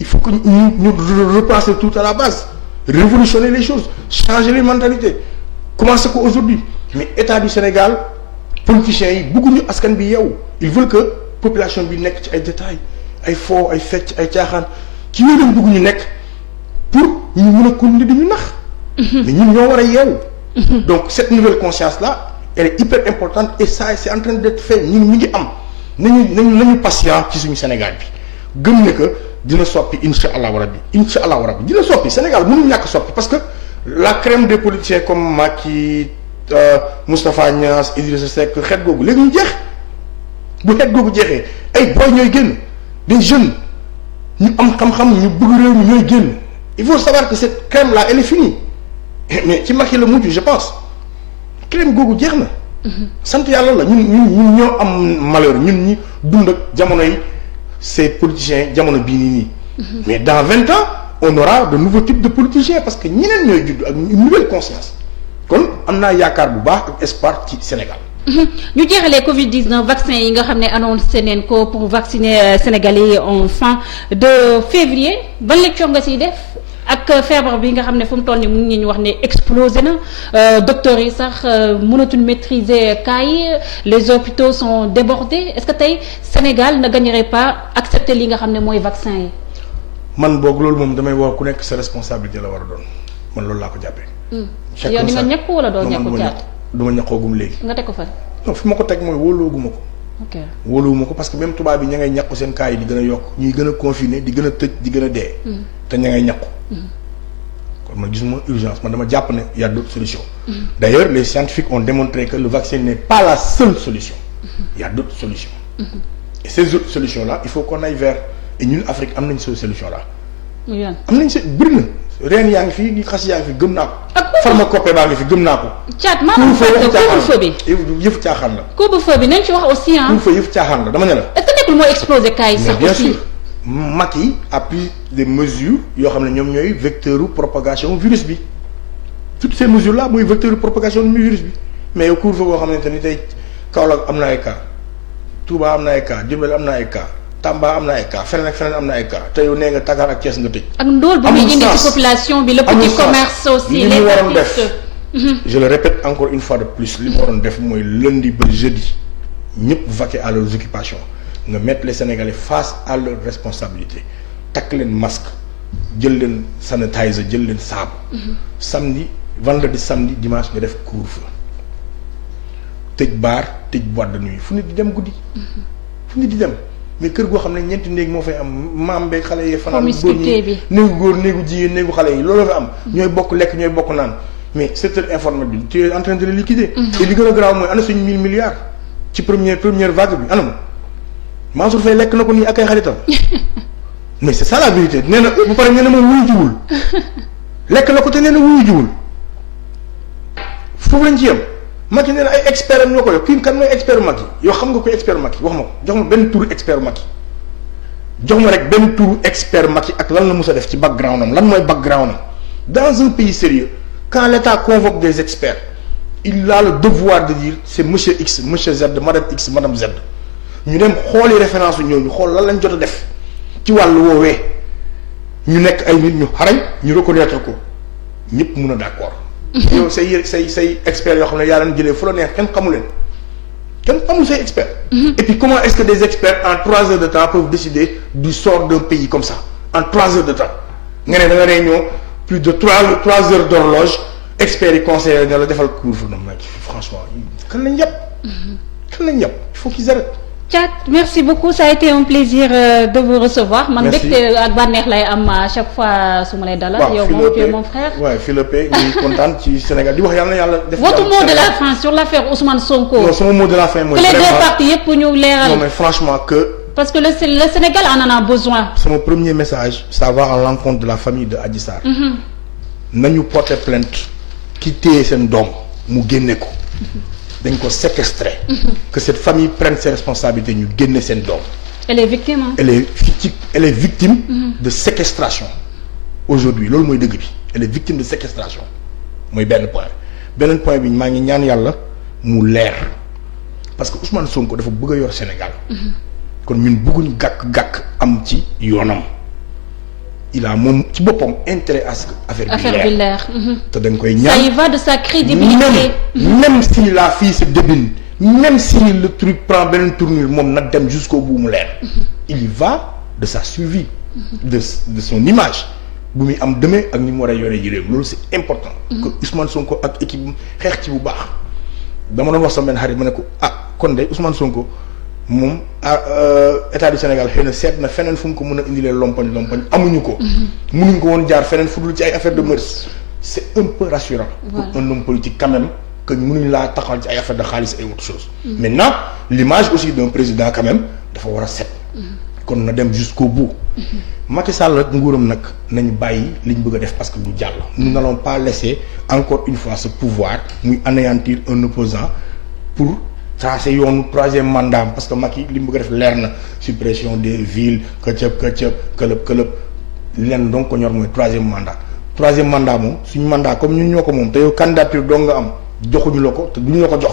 il faut que ñu repenser tout à la base révolutionner les choses changer les mentalités commencer ko aujourd'hui mais état du Sénégal politiciens yi bëgguñu askan bi yeewu ils veulent que population bi nekk ci ay détails ay fo ay fecc ay caaxaan ci yooyu lañ bëgguñu nekk pour ñu mën a continuer di ñu nax mais ñun ñoo war a yeewu donc cette nouvelle conscience là elle est hyper importante et ça c'est en train d'être fait ñun ñu ngi am nañu patient ci suñu Sénégal bi gëm ne que dina soppi insha allahu rabbi dina soppi Sénégal mënuñu ñàkk soppi parce que la crème des politiciens comme Macky Moustapha Niasse Idrissa Seck xeet googu léegi ñu jeex bu xeet googu jeexee ay boy ñooy génn des jeunes ñu am xam-xam ñu bëgg réew mi ñooy génn il faut savoir que cette crème là elle est finie mais ci Macky la mujj je pense crème googu jeex na sant yàlla la ñun ñoo am malheur ñun ñi dund ak jamono yi ces politiciens jamono bii nii mais dans 20 ans on aura de nouveaux types de politiciens parce que ñeneen ñooy judd ak une nouvelle conscience kon am naa yaakaar bu baax ak espoir ci Sénégal. ñu jeexalee Covid-19 vaccin yi nga xam ne annoncé neen ko pour vacciner Sénégalais en fin de février ban lecture nga siy def ak feebar bi nga xam ne fu mu toll nii mun ñu wax ne explosé na docteurs yi sax mënatuñ maîtriser cas yi les hôpitaux sont débordés est-ce que tey Sénégal ne gagnerait pas accepter li nga xam ne mooy vaccin yi. man boog loolu moom damay wax ku nekk sa responsabilité la war a doon man loolu laa ko jàppee. yow di nga ñàkk wala doo ñàkku caat du ma ñàkkoogum léegi. nga teg ko fan. non fi ma ko teg mooy wóolooguma ko. ok wóoluwuma ko parce que même tubaab bi ña ngay ñàkku seen cas yi di gën a yokk ñuy gën a confiné di gën a tëj di gën a dee. te ña ngay ñàkku. kon man gisuma urgence man dama jàpp ne y a d'autres solutions. D'ailleurs les scientifiques ont démontré que le vaccin n'est pas la seule solution. Il y a d'autres solutions. Et ces autres solutions là il faut qu'on aille vers et ñun Afrique am nañ ces solutions là. am nañ si bëri na reen yaa ngi fi xas yaa ngi fi gëm naa ko. ak pharmacopée baa ngi fi gëm naa ko. caat maanaam couvre-feu bi yëfu caaxaan la. couvre-feu bi nañ ci wax aussi ah. couvre-feu yëfu caaxaan la dama ne la. est-ce que nekkul moo explosé cas yi sax aussi. bien sûr Macky a pris des mesures yoo xam ne ñoom ñooy vecteur propagation virus bi toutes ces mesures là mooy vecteur propagation du virus bi mais yow couvre-feu boo xamante ni tey Kaolack am na ay cas Touba am na ay cas Diourbel am na ay cas Tamba am na ay cas feneen ak feneen am na ay cas te yow nee nga Dakar ak Thiès nga tëj. ak ndóol bu muy indi ci population bi le petit commerce aussi li mu waroon def je le répète encore une fois de plus li mu waroon def mooy lundi ba jeudi ñëpp vaquer à leurs occupations nga mettre les Sénégalais face à leurs responsabilités takk leen masque jël leen sanitizer jël leen saabu. samedi vendredi samedi dimanche nga def couvre-feu tëj bar tëj boîte de nuit fu nit di dem guddi. fu nit di dem mais kër goo xam ne ñeenti néeg moo fay am maam beeg xale yi fanaan góor ñi néegu góor néegu jigéen néegu xale yi loolu fa am. ñooy bokk lekk ñooy bokk naan mais secteur informel bi tu es en train de le liquider. te li gën a garaaw mooy ana suñu 1000 milliards ci première vague bi anam Mansour Faye lekk na ko nii ak ay xaritam mais c'est ça la vérité nee na bu pare nee na moom wuyu jiwul lekk na ko te nee na wuyu jiwul foofu lañ ci yem. Macky nee na ay expert am ñoo ko yor kii kan mooy expert Macky yow xam nga koy expert Macky wax ma ko jox ma benn turu expert Macky jox ma rek benn turu expert Macky ak lan la mus a def ci background am lan mooy background am dans un pays sérieux quand l'État convoque des experts il a le devoir de dire c'est monsieur X monsieur Z madame X madame Z ñu dem xooli référence yu ñooñu xool lan lañ jot a def ci wàllu woowee ñu nekk ay nit ñu xarañ ñu reconnaître ko ñëpp mun a d'accord. yow say experts yoo xam ne yaa leen jëlee fu la neex kenn xamu leen kenn xamul say experts. et puis comment est-ce que des experts en 3 heures de temps peuvent décider du sort d'un pays comme ça en 3 heures de temps nga ne da nga réunion plus de 3 heures d'horloge experts yi conseillers ne la defal couvre-feu nag franchement kan lañ yàpp. kan lañ yàpp il faut qu'ils arrêtent. Thiat merci beaucoup ça a été un plaisir de vous recevoir. man mbégte ak bànneex lay am à chaque fois su ma lay dalal. yow moom tu es mon frère. waaw Philippe ngi kontaan ci Sénégal di wax yàlla na yàlla. def votre mot de la fin sur l'affaire Ousmane Sonko. non sama mot de la fin mooy. que les deux parties yëpp ñu leeral. non mais franchement que. parce que le Sénégal en a besoin. sama premier message ça va à l'encontre de la famille de Adji Sarr. nañu porter plainte ki téye seen doom mu génne ko. dañ ko séquestrer. que cette famille prenne ses responsabilités ñu génne seen doom. elle est victime hein? elle est victime. de séquestration. aujourd'hui loolu mooy dëgg bi elle est victime de séquestration mooy benn point beneen point bi maa ngi ñaan yàlla mu leer parce que Ousmane Sonko dafa bëgg a yor Sénégal. kon ñun bëgguñu gàkk-gàkk am ci yoonam. il a moom ci boppam intérêt à ce que affaire bi leer te dañ koy ñaan. ça y va de sa crédibilité. même si la fille se débine même si le truc prend beneen tournure moom na dem jusqu'au bout mu leer. il y va de sa survie. de son image bu muy am demee ak ni mu war a yore réew loolu c'est important. que Ousmane Sonko ak équipe xeex ci bu baax. dama doon wax sama benn xarit ma ne ko kon de Ousmane Sonko. moom état du Sénégal xëy na seet na feneen fu mu ko mën a indilee lompoñ amuñu ko. mënuñ ko woon jaar feneen fu dul ci ay affaire de mœurs. c'est un peu rassurant. pour un homme politique quand même que mënuñ laa taxal ci ay affaire de xaalis et autre chose. maintenant l'image aussi d'un président quand même dafa war a set. kon na dem jusqu'au bout. Macky Sall ak nguuram nag nañu bàyyi li ñu bëgg a def parce que du jàll. nous n'allons pas laisser encore une fois ce pouvoir muy anéantir un opposant pour. tracé yoonu 3e mandat parce que Macky li mu bëgg a def leer na suppression des villes këlëb leen donc ko ñor mooy 3e mandat 3e mandat moom suñu mandat comme ñun ñoo ko moom te yow candidature doo nga am joxuñu la ko te duñu la ko jox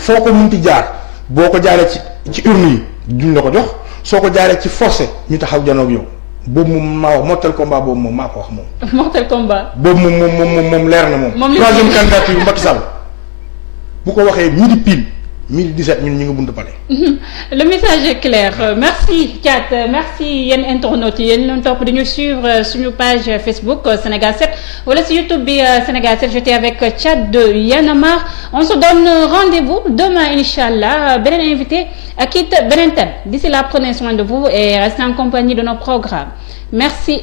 foo ko munti jaar boo ko jaaree ci urne yi duñu la ko jox soo ko jaaree ci forcé ñu taxaw janoog yow boobu moom maa wax mortel combat boobu moom maa ko wax moom. mortel combat. boobu moom leer na moom. 3e candidature Macky Sall bu ko waxee ñi di pile. 2017 ñun ñu ngi buntu palais. Le message est clair merci Thiat merci yéen internautes yi yéen leen topp dañu suivre suñu page Facebook Sénégal 7 wala si YouTube bi Sénégal 7 j'étais avec Thiat de Y'en a marre on se donne rendez-vous demain inchallah beneen invité ak it beneen thème d'ici là prenez soin de vous et restez en compagnie de nos programmes merci.